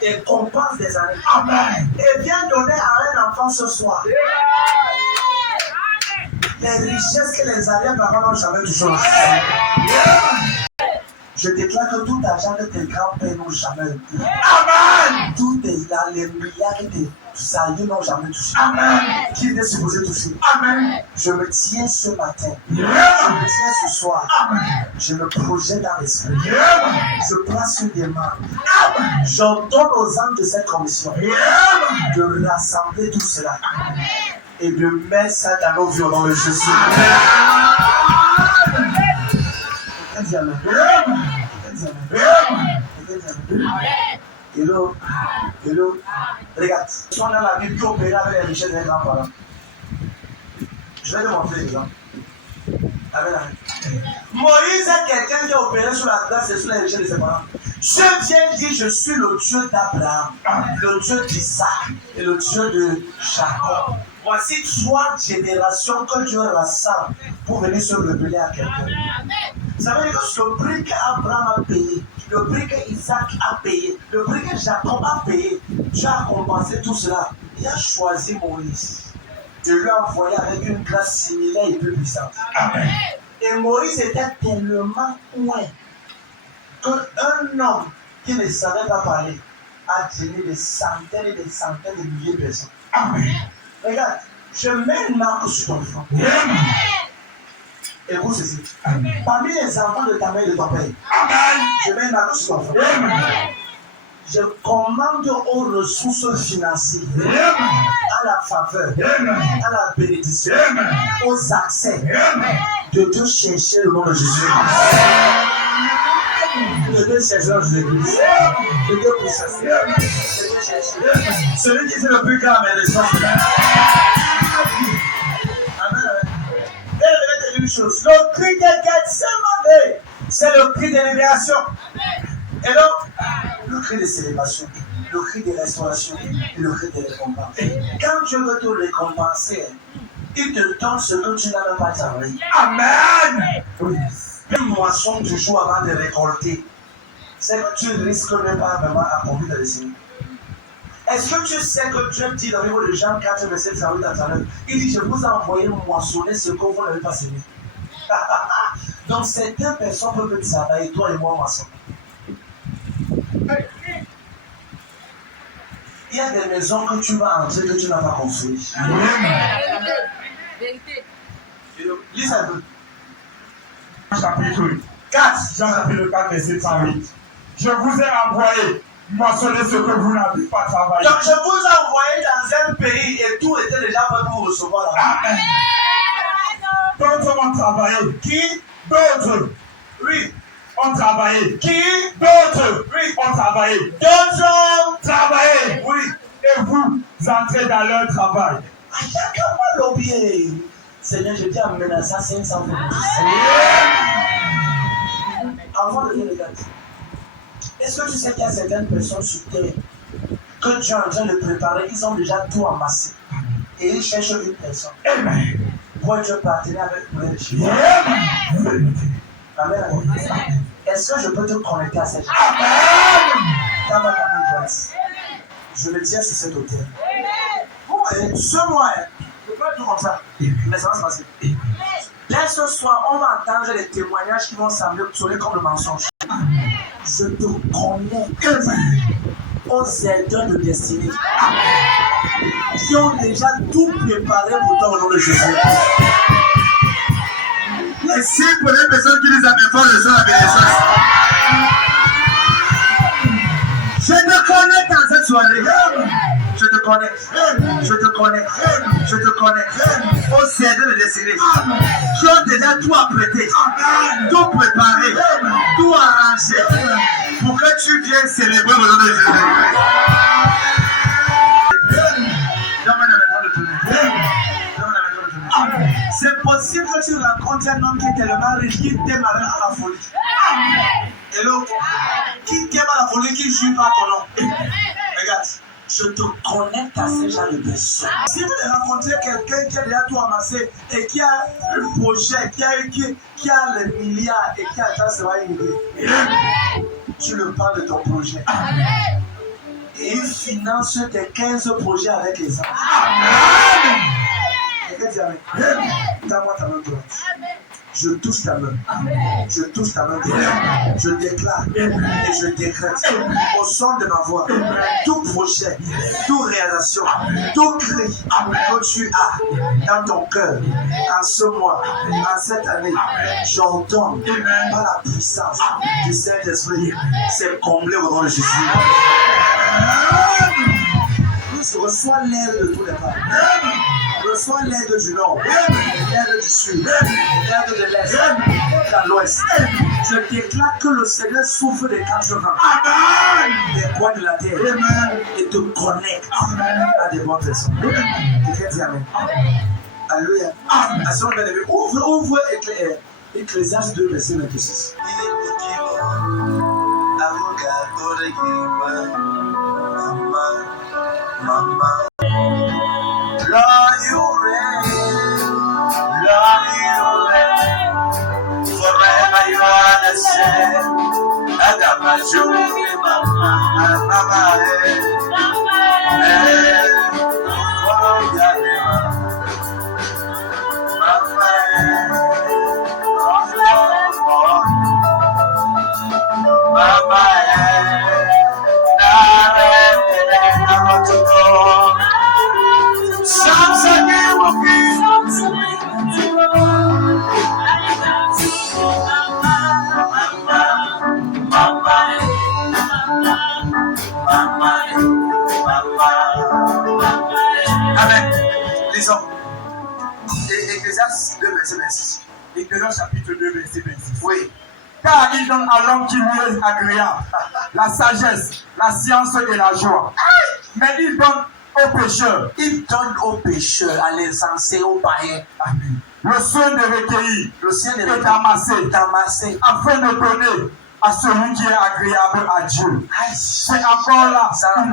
Et compense des années. Amen. Et vient donner à un enfant ce soir les richesses que les arrière-parents n'ont jamais touchées. Je déclare que tout argent que tes grands-pères n'ont jamais eu. Amen. Tout les milliards que tes alliés n'ont jamais touché. Amen. Qui étaient supposés toucher. Amen. Je me tiens ce matin. Je me tiens ce soir. Amen. Je me projette dans l'esprit. Je place une demande. J'ordonne aux âmes de cette commission de rassembler tout cela. Et de mettre ça dans nos vies dans le Jésus. Amen. Hello. Hello. Regarde. Ils sont dans la Bible qui opérait avec les richesses des grands-parents. Je vais te montrer l'exemple. Amen. Moïse est quelqu'un qui a opéré sur la grâce et sur les richesses de ses parents. Dieu vient dire, je suis le Dieu d'Abraham, le Dieu d'Isaac et le Dieu de Jacob. Voici 3 générations que Dieu rassemble pour venir se révéler à quelqu'un. Vous savez que le prix qu'Abraham a payé, le prix qu'Isaac a payé, le prix que Jacob a payé, Dieu a compensé tout cela. Il a choisi Moïse de lui envoyer avec une grâce similaire et plus puissante. Amen. Et Moïse était tellement loin qu'un homme qui ne savait pas parler a gêné des centaines et des centaines de milliers de personnes. Amen. Regarde, je mets une marque sur ton front. Écoute ceci. Parmi les enfants de ta mère et de ton père, je mets une marque sur ton front. Je commande aux ressources financières, à la faveur, à la bénédiction, aux accès de te chercher le nom de Jésus. De te chercher dans l'église. De te pourchasser. De te chercher. Celui qui fait le plus grand, mais les autres. Amen. Et je vais te dire une chose. Le cri de Gethsemane, c'est le cri de libération. Et donc, le cri de célébration, le cri de restauration, le cri de récompense. Quand Dieu veut te récompenser, il te donne ce que tu n'as même pas travaillé. Amen. Oui. Une moisson du jour avant de récolter, c'est que tu risques de ne pas vraiment accomplir le Seigneur. Est-ce que tu sais que Dieu dit dans le livre de Jean 4, verset 38 à 39, il dit, je vous ai envoyé moissonner ce que vous n'avez pas semé. Donc certaines personnes peuvent travailler, toi et moi, moissonner. Il y a des maisons que tu vas entrer que tu n'as pas construites. Vérité. Lisez un peu. Chapitre 4. Jean chapitre 4, verset 38. Je vous ai envoyé moissonner ce que vous n'avez pas travaillé. Donc je vous ai envoyé dans un pays et tout était déjà prêt pour recevoir la Amen. D'autres ont travaillé. Qui? D'autres, Oui. ont travaillé. Qui? D'autres, Oui. ont travaillé. D'autres ont Travaillé. Oui. Et vous entrez dans leur travail. À chacun va l'oublier. Seigneur, je dis à menacer 500 fois. Avant de dire les gars, est-ce que tu sais qu'il y a certaines personnes sur terre que Dieu est en train de préparer, ils ont déjà tout amassé et ils cherchent une personne. Amen. Pour Dieu partenaire avec pour les chiens. Amen. Amen. Est-ce que je peux te connecter à cette Amen. Dans ma grâce. Je le tiens sur cet hôtel. Vous voyez, ce mois, je peux tout comme ça. Mais ça va se passer. Dès ce soir, on va entendre les témoignages qui vont sembler comme le mensonge. Je te connais aux aideurs de destinée qui ont déjà tout préparé pour toi au nom de Jésus. Et si pour les personnes qui disent à mes frères, le la bénédiction. Je te connais dans cette soirée. Je te connais. Je te connais. Je te connais. Au service de destinée. Qui ont déjà tout apprêté, tout préparé, tout arrangé pour que tu viennes célébrer le nom de Jésus. C'est possible que tu rencontres un homme qui est tellement riche, qui t'aime avec la folie. Et l'autre, qui t'aime à la folie, qui ne juge pas ton nom. Regarde, je te connecte à ces gens de personnes. Si vous rencontrez quelqu'un qui a déjà tout amassé et qui a un projet, qui a les milliards et qui a déjà se va une idée, tu le parles de ton projet. Et il finance tes 15 projets avec les gens. Quelqu'un dit Amen. Donne-moi ta main droite. Je touche ta main. Je touche ta main droite. Je déclare et je décrète au son de ma voix. Tout projet, toute réalisation, tout cri que tu as dans ton cœur en ce mois, en cette année, j'ordonne par la puissance du Saint-Esprit, c'est comblé au nom de Jésus. Reçois l'aide de tous les pas. Reçois l'aide du nord, l'aide du sud, l'aide de l'est, de l'ouest. Je déclare que le Seigneur souffle des 4 vents, des coins de la terre, et te connecte à des bonnes personnes. Quelqu'un dit Amen. Alléluia. Ouvre Ecclésiaste 2, verset 26. Mama, Lord, you reign, forever you are the same. Adamajuri, Mama, Amen. Lisons. Ecclésiaste 2, verset 26. Ecclésiaste chapitre 2, verset 26. Oui. Car il donne à l'homme qui lui est agréable la sagesse, la science et la joie. Mais il donne aux pécheurs. Il donne aux pécheurs, à les insensés, aux païens. Amen. Le soin de recueillir, Le ciel et est d'amasser, afin de donner à celui qui est agréable à Dieu. C'est encore là. Ça va.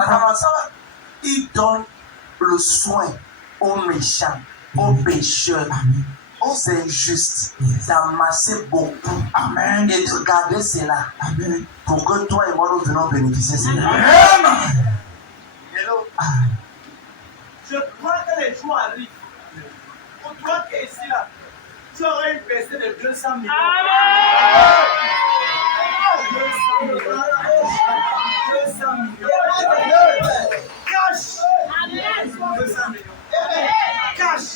Il donne le soin aux méchants, aux pécheurs, aux injustes, d'amasser beaucoup. Amen. Et de garder cela. Amen. Pour que toi et moi nous venons bénéficier de cela. Amen. Hello. Je crois que les jours arrivent. Pour toi qui es ici là, tu auras une baisse de 200 millions. Amen. 200 millions. 200 millions. Cash. 200 millions. Cash.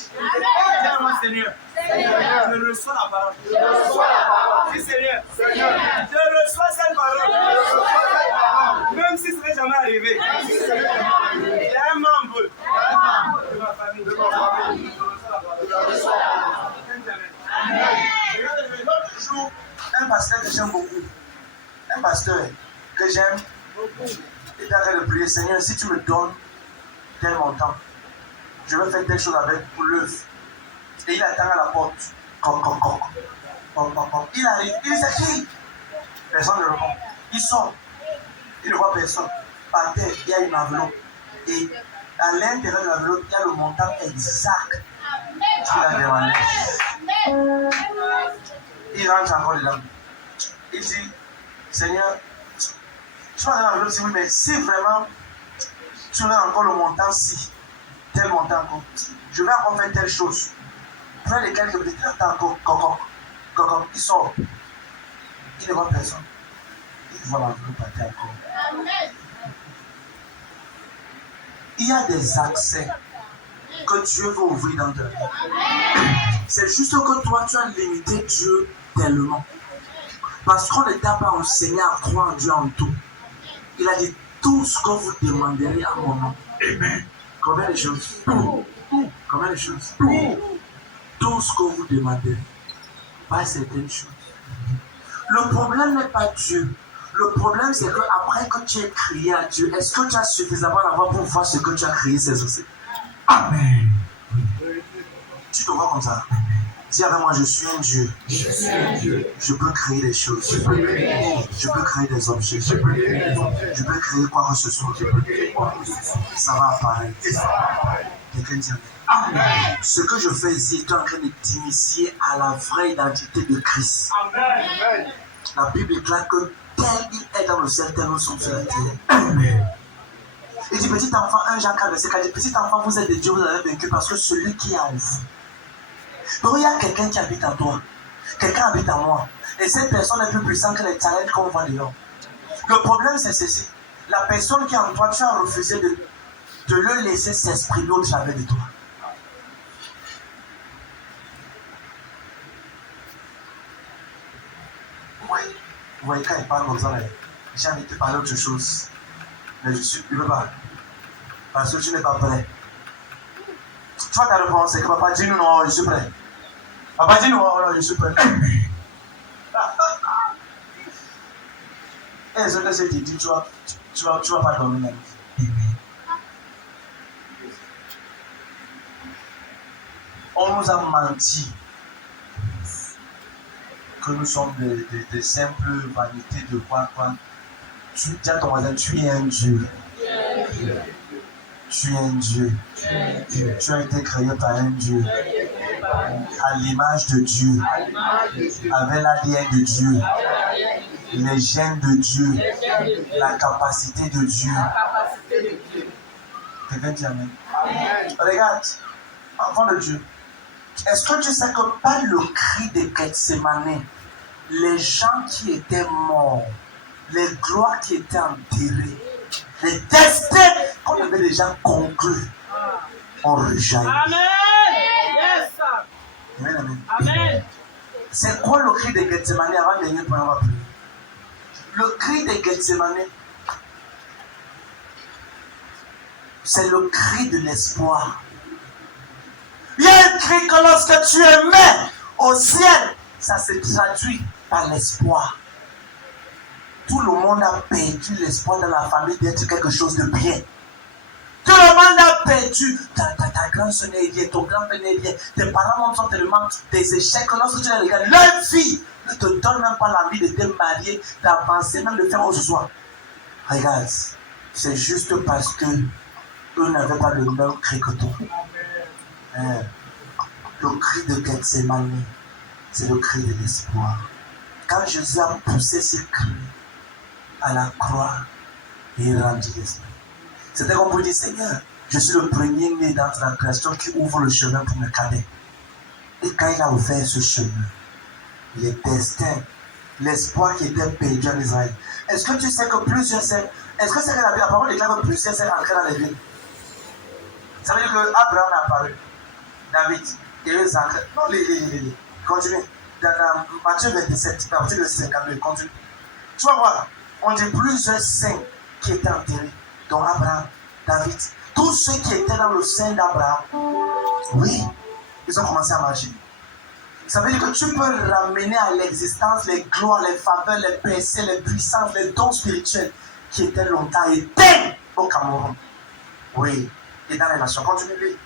Seigneur, je reçois la parole. Dis Seigneur, je reçois cette parole. Même si ce n'est jamais arrivé. Il y a un membre de ma famille. Je reçois la parole. L'autre jour, un pasteur que j'aime beaucoup, un pasteur que j'aime, il est en train de prier, Seigneur, si tu me donnes tel montant, je vais faire telle chose avec l'œuf. Et il attend à la porte. Il arrive, il s'écrit. Personne ne répond. Il sort. Il ne voit personne. Par terre, il y a une enveloppe. Et à l'intérieur de l'enveloppe, il y a le montant exact qu'il a demandé. Il rentre encore dedans. Il dit, Seigneur, tu vas dans l'enveloppe, oui, mais si vraiment tu as encore le montant, si, tel montant, je vais encore faire telle chose. Près de quelques minutes, il attend encore, il sort. Il ne voit personne. Il voit l'enveloppe à terre encore. Il y a des accès que Dieu veut ouvrir dans ta vie. C'est juste que toi, tu as limité Dieu tellement. Parce qu'on ne t'a pas enseigné à croire en Dieu en tout. Il a dit tout ce que vous demanderez à mon nom. Amen. Combien de choses? Combien de choses? Tout ce que vous demandez, pas certaines choses. Le problème n'est pas Dieu. Le problème, c'est qu'après que tu aies crié à Dieu, est-ce que tu as suffisamment la voix pour voir ce que tu as crié, c'est aussi? Amen. Tu te vois comme ça. Dis avec moi, je suis un Dieu. Je peux créer des choses. Je peux créer des objets. Je peux créer quoi que ce soit. Ça va apparaître. Quelqu'un dit Amen. Ce que je fais ici est en train de t'initier à la vraie identité de Christ. Amen. La Bible déclare que tel il est dans le ciel, tel nous sommes sur la terre. Amen. Il dit, petit enfant, 1 Jean 4, verset 4, petit enfant, vous êtes de Dieu, vous avez vaincu parce que celui qui est en vous. Donc il y a quelqu'un qui habite en toi. Quelqu'un habite en moi. Et cette personne est plus puissante que les talents qu'on voit dehors. Le problème, c'est ceci. La personne qui est en toi, tu as refusé de le laisser s'exprimer au travers de toi. Oui. Vous voyez, quand il parle comme ça, j'ai envie de te parler d'autre chose. Mais je ne peux pas. Parce que tu n'es pas prêt. Tu vois ta réponse, c'est que papa dit nous non, je suis prêt. Papa dit nous non, je suis prêt. Et ce que je te dis, tu vas pas dormir. On nous a menti que nous sommes des simples vanités de quoi. Tu dis à ton voisin, tu es un Dieu. Tu es un Dieu. Tu as été créé par un Dieu. À l'image de Dieu. Avec l'ADN de Dieu. Les gènes de Dieu. La capacité de Dieu. Quelqu'un dit Amen. Regarde, enfant de Dieu. Est-ce que tu sais que par le cri de Gethsémane, les gens qui étaient morts, les gloires qui étaient enterrées, les destins qu'on avait déjà conclus ont rejailli. Amen. Yes. Amen, amen. Amen. C'est quoi le cri de Gethsémane avant de venir pour avoir prié? Le cri de Gethsémane, c'est le cri de l'espoir. Il y a un cri que lorsque tu es mets au ciel, ça se traduit par l'espoir. Tout le monde a perdu l'espoir dans la famille d'être quelque chose de bien. Tout le monde a perdu. Ta grand-soeur n'est bien, ton grand-père n'est bien. Tes parents montrent tellement des échecs que lorsque tu les regardes, leur fille ne te donne même pas l'envie de te marier, d'avancer, même de faire quoi que ce soit. Regarde, c'est juste parce que eux n'avaient pas le même cri que toi. Le cri de Gethsémane, c'est le cri de l'espoir. Quand Jésus a poussé ce cri à la croix, il rendit l'esprit. C'était comme pour dire, Seigneur, je suis le premier né dans la création qui ouvre le chemin pour mes cadets. Et quand il a ouvert ce chemin, les destins, l'espoir qui était perdu en Israël. Est-ce que tu sais que plusieurs serfs, est-ce que c'est la parole déclare que plusieurs serfs entraient dans les villes? Ça veut dire qu'Abraham a apparu, David, Et Isaac, non, continue. Dans Matthieu 27, partir de 52, continue. Tu vas voir, on dit plusieurs saints qui étaient enterrés, dont Abraham, David. Tous ceux qui étaient dans le sein d'Abraham, oui, ils ont commencé à marcher. Ça veut dire que tu peux ramener à l'existence les gloires, les faveurs, les percées, les puissances, les dons spirituels qui étaient longtemps éteints au Cameroun. Oui, et dans les nations. Continue.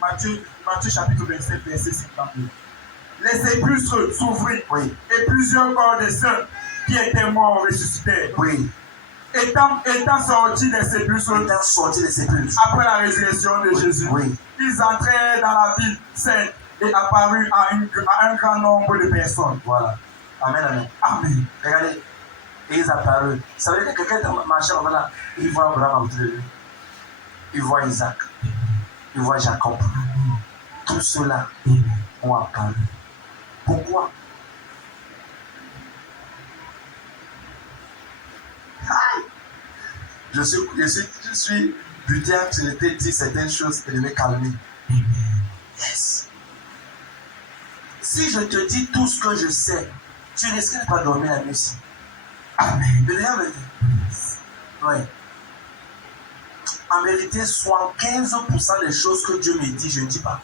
Matthieu chapitre 27, verset 52. Les sépulcres s'ouvrirent, oui, et plusieurs corps des saints qui étaient morts ressuscitèrent. Oui. Étant sortis des sépulcres, après la résurrection de Jésus, oui, ils entrèrent dans la ville sainte et apparurent à un grand nombre de personnes. Voilà. Amen, amen. Amen. Regardez, et ils apparurent. Ça veut dire que quelqu'un marchait comme là, il voit Abraham autour de lui. Il voit Isaac. Il voit Jacob. Tout cela ont apparu. Pourquoi? Je suis buté à je t'ai dit certaines choses et de me calmer. Yes. Si je te dis tout ce que je sais, tu risques de pas dormir la nuit ici. Amen. Oui. En vérité, 75% des choses que Dieu me dit, je ne dis pas.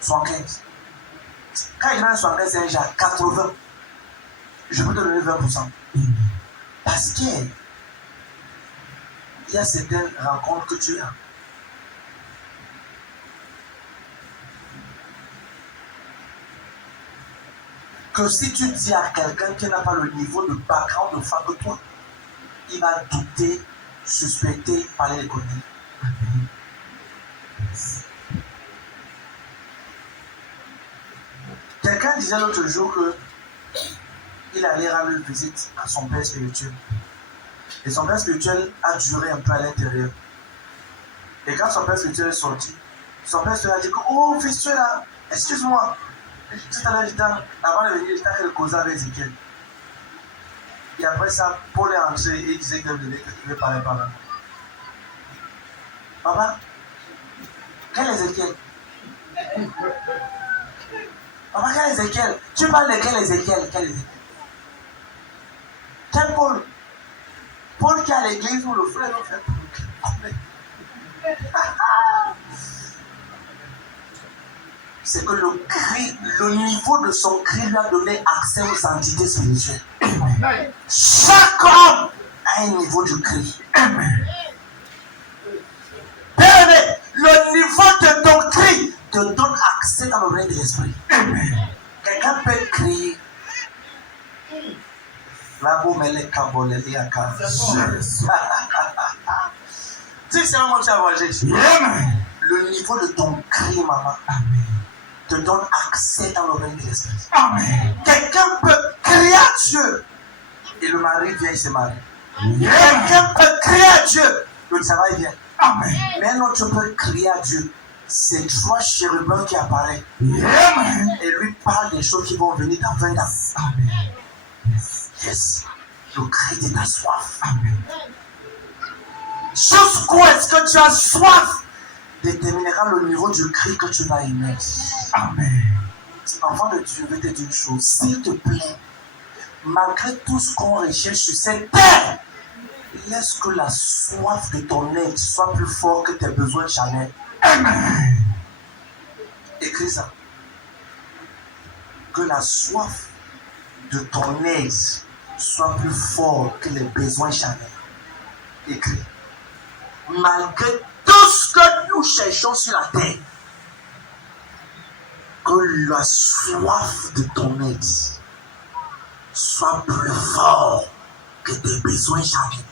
75. Quand il a 75, c'est un genre 80. Je peux te donner 20%. Parce que il y a certaines rencontres que tu as. Que si tu dis à quelqu'un qui n'a pas le niveau de background de foi que toi, il va douter, suspecter, parler les conneries. Quelqu'un disait l'autre jour que il allait rendre visite à son père spirituel. Et son père spirituel a duré un peu à l'intérieur. Et quand son père spirituel est sorti, son père spirituel a dit que, oh fils, tu es là, excuse-moi. Tout à l'heure, avant de venir, j'étais en train de causer avec Ézéchiel. Et après ça, Paul est entré et il disait qu'il devait parler par là. Papa, quel Ézéchiel? Papa, quel Ézéchiel? Tu parles de quel Ézéchiel? Quel Ézéchiel? Quel Paul? Paul qui est à l'église où le frère fait c'est que le cri, le niveau de son cri lui a donné accès aux entités spirituelles. Chaque homme a un niveau de cri. Le niveau de ton cri te donne accès dans le règne de l'esprit. Quelqu'un peut crier. Tu sais comment tu as voyagé. Le niveau de ton cri, maman, te donne accès dans le règne de l'esprit. Quelqu'un peut crier à Dieu et le mari vient et se marie. Quelqu'un peut crier à Dieu, le travail vient. Mais un autre peut crier à Dieu. C'est trois chérubins qui apparaissent et lui parle des choses qui vont venir dans 20 ans. Yes, le cri de ta soif. Jusqu'où est-ce que tu as soif déterminera le niveau du cri que tu vas émettre. Enfant de Dieu, je vais te dire une chose. S'il te plaît, malgré tout ce qu'on recherche sur cette terre, laisse que la soif de ton être soit plus fort que tes besoins charnels. Écris ça. Que la soif de ton être soit plus fort que les besoins charnels. Écris. Malgré tout ce que nous cherchons sur la terre, que la soif de ton être soit plus fort que tes besoins charnels.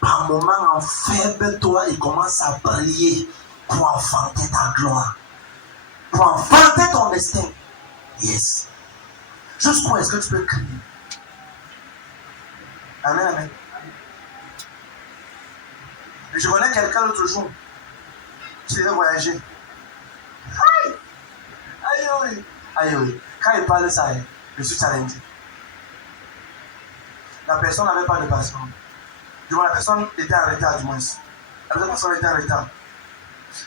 Par moments, enferme-toi et commence à briller pour enfanter ta gloire, pour enfanter ton destin. Yes. Jusqu'où est-ce que tu peux crier? Amen, amen. Je connais quelqu'un l'autre jour qui devait voyager. Aïe! Aïe, aïe! Aïe, aïe! Quand il parle de ça, je suis challengé. La personne n'avait pas de passeport. Du moins, la personne était en retard, du moins. La personne était en retard.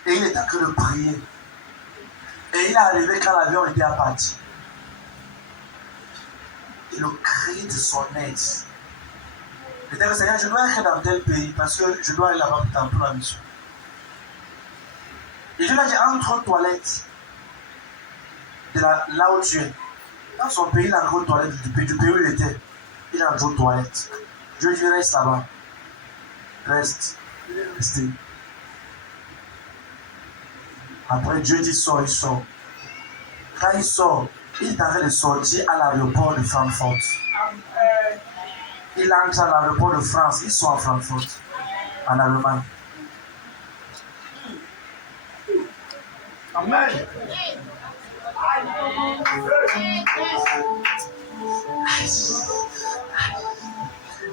Et il était en train de prier. Et il est arrivé quand l'avion était à partir. Et le cri de son aide. Peut-être que Seigneur, je dois être dans tel pays parce que je dois aller là-bas pour la mission. Et Dieu l'a dit, entre aux toilettes de là où tu es. Dans son pays, il a entré aux toilettes du pays où il était. Il a entré aux toilettes. Dieu dit, reste là-bas. Reste. Restez. Après, Dieu dit, sort, il sort. Quand il sort, il est en train de sortir à l'aéroport de Francfort. Il entre à l'aéroport de France. Ils sont à Francfort, en Allemagne. Amen.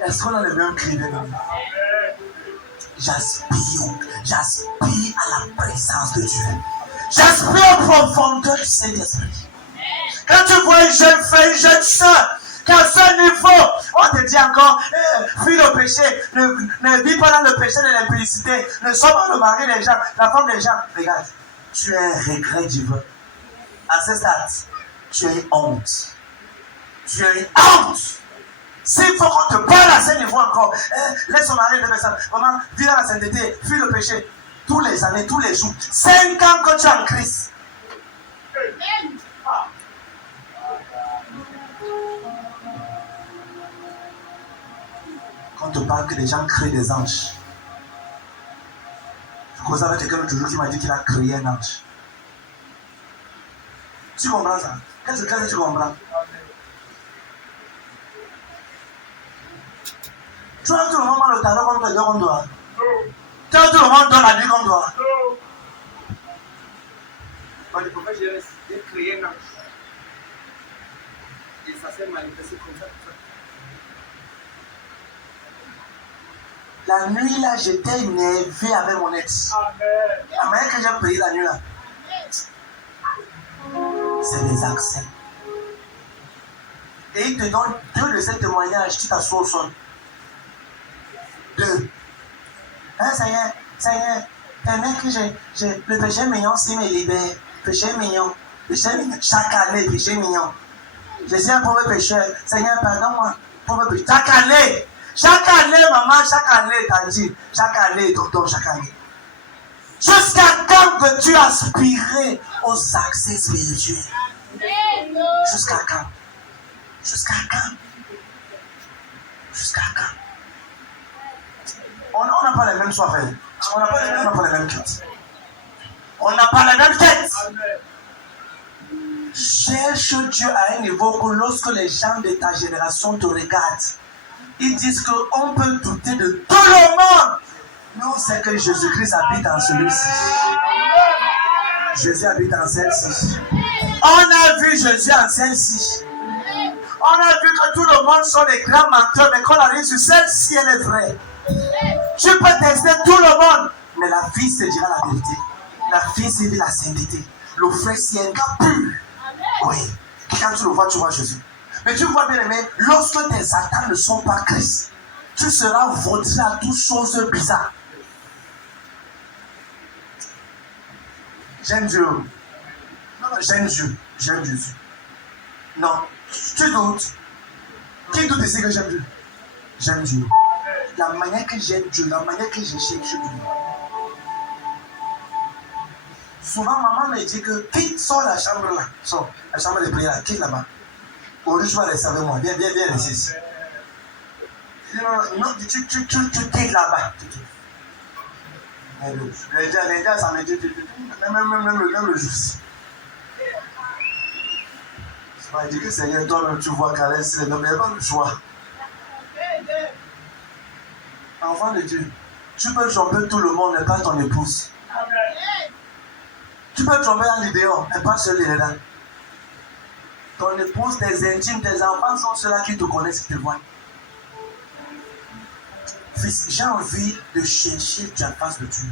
Est-ce qu'on a le même cri de nous? J'aspire à la présence de Dieu. J'aspire aux profondeurs du Saint-Esprit. Quand tu vois une jeune fille, une jeune soeur, qu'à ce niveau, on te dit encore, fuis le péché, ne vis pas dans le péché de l'impudicité, ne sois pas le mari des gens, la femme des gens. Regarde, tu es un regret divin. À ce stade, tu es une honte. Tu es une honte. S'il faut qu'on te parle à ce niveau encore, laisse ton mari de personne. Maman, vis dans la sainteté, fuis le péché. Tous les années, tous les jours. 5 ans que tu es en Christ. Quand on te parle que les gens créent des anges. Je causais avec quelqu'un l'autre jour qui m'a dit qu'il a créé un ange. Tu comprends ça? Qu'est-ce que tu comprends? Tu as tout le monde dans le talent comme toi. Tu as tout le monde dans la nuit comme toi. Le prophète Jésus a créé un ange. Et ça s'est manifesté comme ça. La nuit là, j'étais énervé avec mon ex. La manière que j'ai payé la nuit là, c'est des accès. Et il te donne 2 de ces témoignages, tu t'assois au sol. 2. Hein, Seigneur, permets que j'ai le péché mignon s'il me libère. Péché mignon. Chaque année, péché mignon. Je suis un pauvre pécheur. Seigneur, pardonne-moi. Pauvre pécheur. Chaque année, maman, chaque année, t'as dit. Chaque année, tonton, chaque année. Jusqu'à quand veux-tu aspirer aux accès spirituels? Jusqu'à quand? Jusqu'à quand? Jusqu'à quand? On n'a pas les mêmes soifs. On n'a pas les mêmes quêtes. On n'a pas les mêmes quêtes. Cherche Dieu à un niveau que lorsque les gens de ta génération te regardent, ils disent qu'on peut douter de tout le monde. Non, c'est que Jésus-Christ habite en celui-ci. Jésus habite en celle-ci. On a vu Jésus en celle-ci. On a vu que tout le monde sont des grands menteurs, mais quand on arrive sur celle-ci, elle est vraie. Tu peux tester tout le monde, mais la fille se dira la vérité. La fille se dit la sainteté. Le frère, c'est un gars pur. Oui. Quand tu le vois, tu vois Jésus. Mais tu vois bien aimé, lorsque tes attentes ne sont pas Christ, tu seras vaudri à toutes choses bizarres. J'aime Dieu. Non, j'aime Dieu. J'aime Jésus. Non. Tu doutes. Qui doute ici que j'aime Dieu? J'aime Dieu. La manière que j'aime Dieu, la manière que je cherche Dieu. Souvent, maman me dit que quitte, sors la chambre là. Sors. La chambre de prière là. Quitte là-bas. Aujourd'hui, tu vas rester avec moi. Viens, reste ici. Non, tu quittes là-bas. Les gars, ça me dit, même le jour. Ça va dire que Seigneur, toi-même, tu vois qu'à l'aise, il n'y a pas le choix. Enfant de Dieu, tu peux tromper tout le monde, mais pas ton épouse. Tu peux tromper un idéal, mais pas celui là. Ton épouse, tes intimes, tes enfants sont ceux-là qui te connaissent, qui te voient. Fils, j'ai envie de chercher la face de Dieu.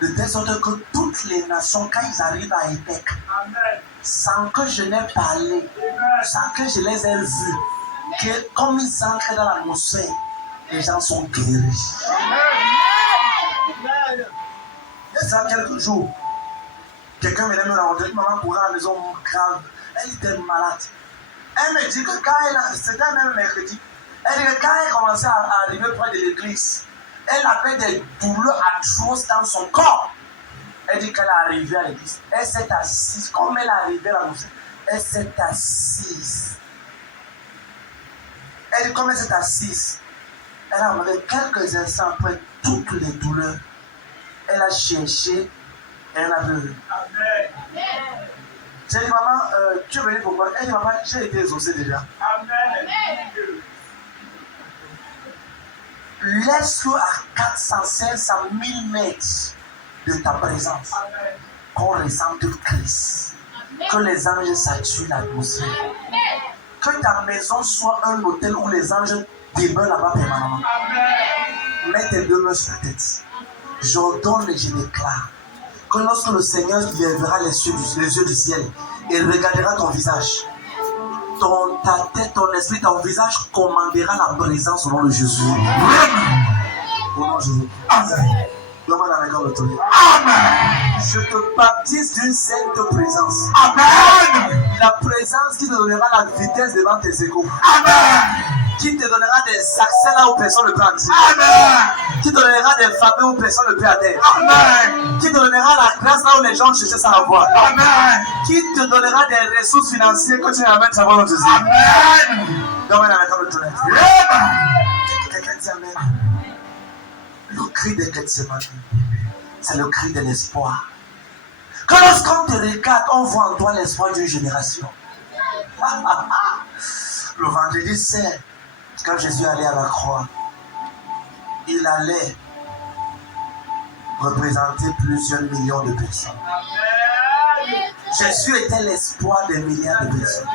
De telle sorte que toutes les nations, quand ils arrivent à Épec, sans que je n'ai parlé, sans que je les ai vus, que comme ils entrent dans l'atmosphère, les gens sont guéris. Il y a quelques jours, Quelqu'un venait me rencontrer, maman courait à la maison grave. Elle était malade. Elle me dit que quand c'était même mercredi, elle dit que quand elle commençait à arriver près de l'église, elle avait des douleurs atroces dans son corps. Elle dit qu'elle est arrivée à l'église. Elle s'est assise. Comme elle est arrivée à la maison, elle s'est assise. Elle dit comme elle s'est assise. Elle a demandé quelques instants après toutes les douleurs. Elle a cherché et elle a vu. J'ai dit, maman, tu es venue pour moi. Elle dit, maman, j'ai été exaucé déjà. Amen. Laisse-le à 400, 500, 1000 mètres de ta présence. Amen. Qu'on ressente Christ. Que les anges saturent l'atmosphère. Que ta maison soit un hôtel où les anges demeurent là-bas permanemment. Amen. Mets tes deux mains sur la tête. J'ordonne et je déclare que lorsque le Seigneur lèvera les yeux du ciel et regardera ton visage, ta tête, ton esprit, ton visage commandera la présence au nom de Jésus. Au nom de Jésus. Amen. Donne-moi la main de ton. Amen. Je te baptise d'une sainte présence. Amen. La présence qui te donnera la vitesse devant tes égaux. Amen. Qui te donnera des accès là où personne ne peut entrer. Amen. Qui te donnera des faveurs où personne ne peut atteindre. Amen. Qui te donnera la grâce là où les gens cherchent sans la voir. Amen. Qui te donnera des ressources financières que tu n'amènes jamais dans Jésus. Amen. Donne-moi la main de ton. Quelqu'un dit Amen. Le cri de Gethsemane, c'est le cri de l'espoir. Que lorsqu'on te regarde, on voit en toi l'espoir d'une génération. Le vendredi saint, quand Jésus allait à la croix, il allait représenter plusieurs millions de personnes. Jésus était l'espoir des milliards de personnes.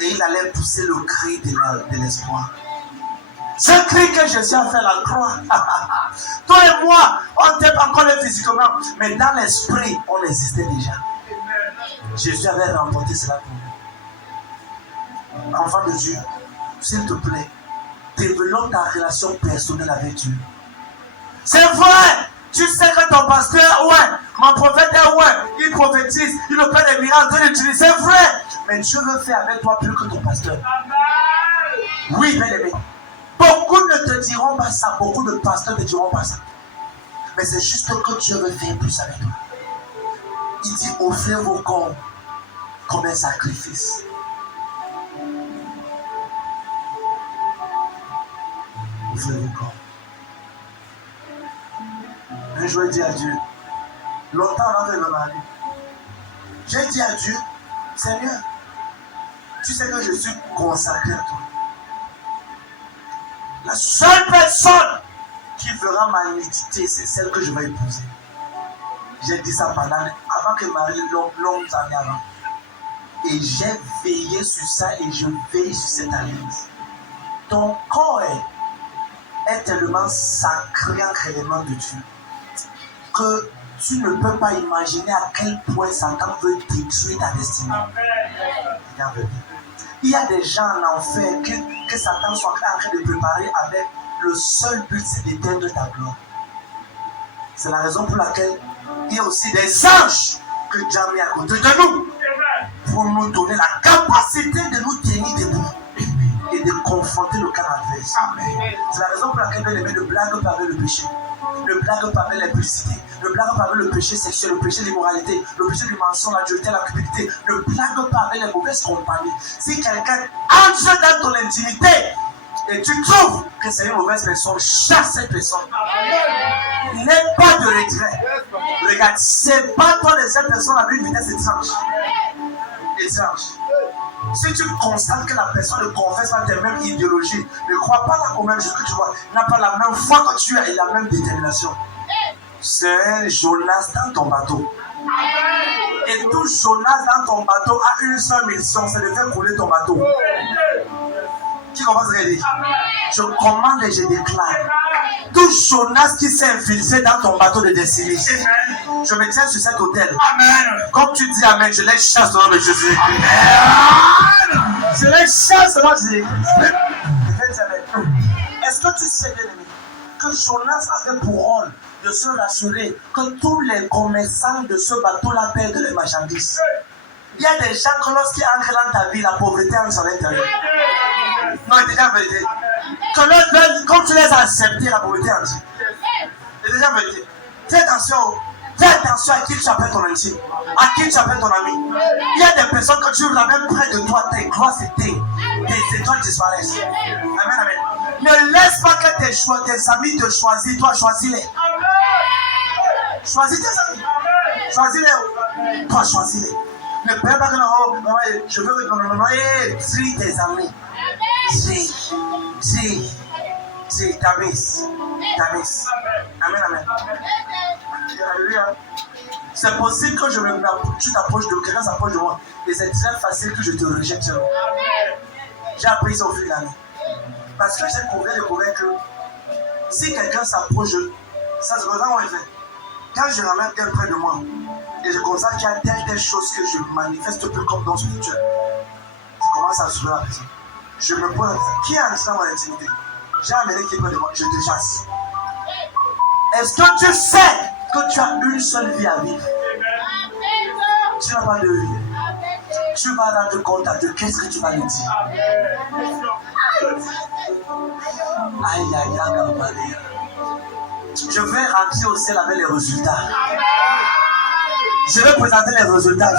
Et il allait pousser le cri de l'espoir. Ce cri que Jésus a fait à la croix. Toi et moi, on t'aime encore physiquement, mais dans l'esprit, on existait déjà. Jésus avait remporté cela pour nous. Enfant de Dieu, s'il te plaît, développe ta relation personnelle avec Dieu. C'est vrai, tu sais que ton pasteur, ouais, mon prophète est ouais, il prophétise, il opère des miracles, c'est vrai, mais Dieu veut faire avec toi plus que ton pasteur. Oui, bien aimé. Beaucoup ne te diront pas ça, beaucoup de pasteurs ne te diront pas ça. Mais c'est juste que Dieu veut faire plus avec toi. Il dit offrez vos corps comme un sacrifice. Offrez vos corps. Un jour, j'ai dit à Dieu, longtemps avant de me marier, j'ai dit à Dieu, Seigneur, tu sais que je suis consacré à toi. La seule personne qui verra ma nudité, c'est celle que je vais épouser. J'ai dit ça avant que Marie longues années avant. Et j'ai veillé sur ça et je veille sur cette alliance. Ton corps est tellement sacré entre les mains de Dieu que tu ne peux pas imaginer à quel point Satan veut détruire ta destinée. Regarde. Il y a des gens en enfer que Satan soit en train de préparer avec le seul but, c'est d'éteindre ta gloire. C'est la raison pour laquelle il y a aussi des anges que Dieu a mis à côté de nous pour nous donner la capacité de nous tenir debout et de confronter le cas adverse. C'est la raison pour laquelle Dieu ne blague pas avec le péché, ne blague pas avec l'impudicité, ne blague pas avec le péché sexuel, le péché de l'immoralité, le péché du mensonge, la dureté, la cupidité, ne blague pas avec les mauvaises compagnies. Si quelqu'un entre dans ton intimité et tu trouves que c'est une mauvaise personne, chasse cette personne. N'aie pas de retrait. Regarde, c'est pas toi de cette personne avec une vitesse étrange. Si tu constates que la personne ne confesse pas tes mêmes idéologies, ne crois pas la même chose que tu vois, n'a pas la même foi que tu as et la même détermination. C'est un Jonas dans ton bateau. Et tout Jonas dans ton bateau a une seule mission, c'est de faire couler ton bateau. Qui commence à dire? Je commande et je déclare. Tout Jonas qui s'est infiltré dans ton bateau de destinée, je me tiens sur cet hôtel. Amen. Comme tu dis Amen, je les chasse au nom de Jésus. Amen. Je les chasse au nom de Jésus. Est-ce que tu sais, bien aimé, que Jonas avait pour rôle de se rassurer que tous les commerçants de ce bateau-là perdent les marchandises. Il y a des gens que lorsqu'ils entrent dans ta vie, la pauvreté entre à l'intérieur. Non, c'est déjà vérité. Quand tu les as acceptés, la pauvreté entre. C'est déjà vérité. Fais attention à qui tu appelles ton intime, à qui tu appelles ton ami. Il y a des personnes que tu ramènes près de toi, tes grosses étoiles, tes étoiles disparaissent. Amen, amen. Ne laisse pas que tes amis te choisissent, toi choisis-les. Choisis tes amis. Choisis-les. Toi choisis-les. Ne perds pas que non, je veux non, trie tes amis. Trie, Tamis. Amen, amen. Alléluia. C'est possible que tu t'approches de quelqu'un, s'approche de moi. Et c'est très facile que je te rejette. J'ai appris ça au fil de l'année. Parce que j'ai découvert que si quelqu'un s'approche, ça se regarde en fait. Quand je ramène quelqu'un près de moi, et je constate qu'il y a telle chose que je manifeste plus comme dans spirituel, je commence à soulever la personne. Je me pose la question, qui est entré dans mon intimité? J'ai amené qui est près de moi, je te chasse. Est-ce que tu sais que tu as une seule vie à vivre? Tu n'as pas de vie. Tu vas rendre compte à Dieu, qu'est-ce que tu vas lui dire? Aïe. Je vais rentrer au ciel avec les résultats. Je vais présenter les résultats.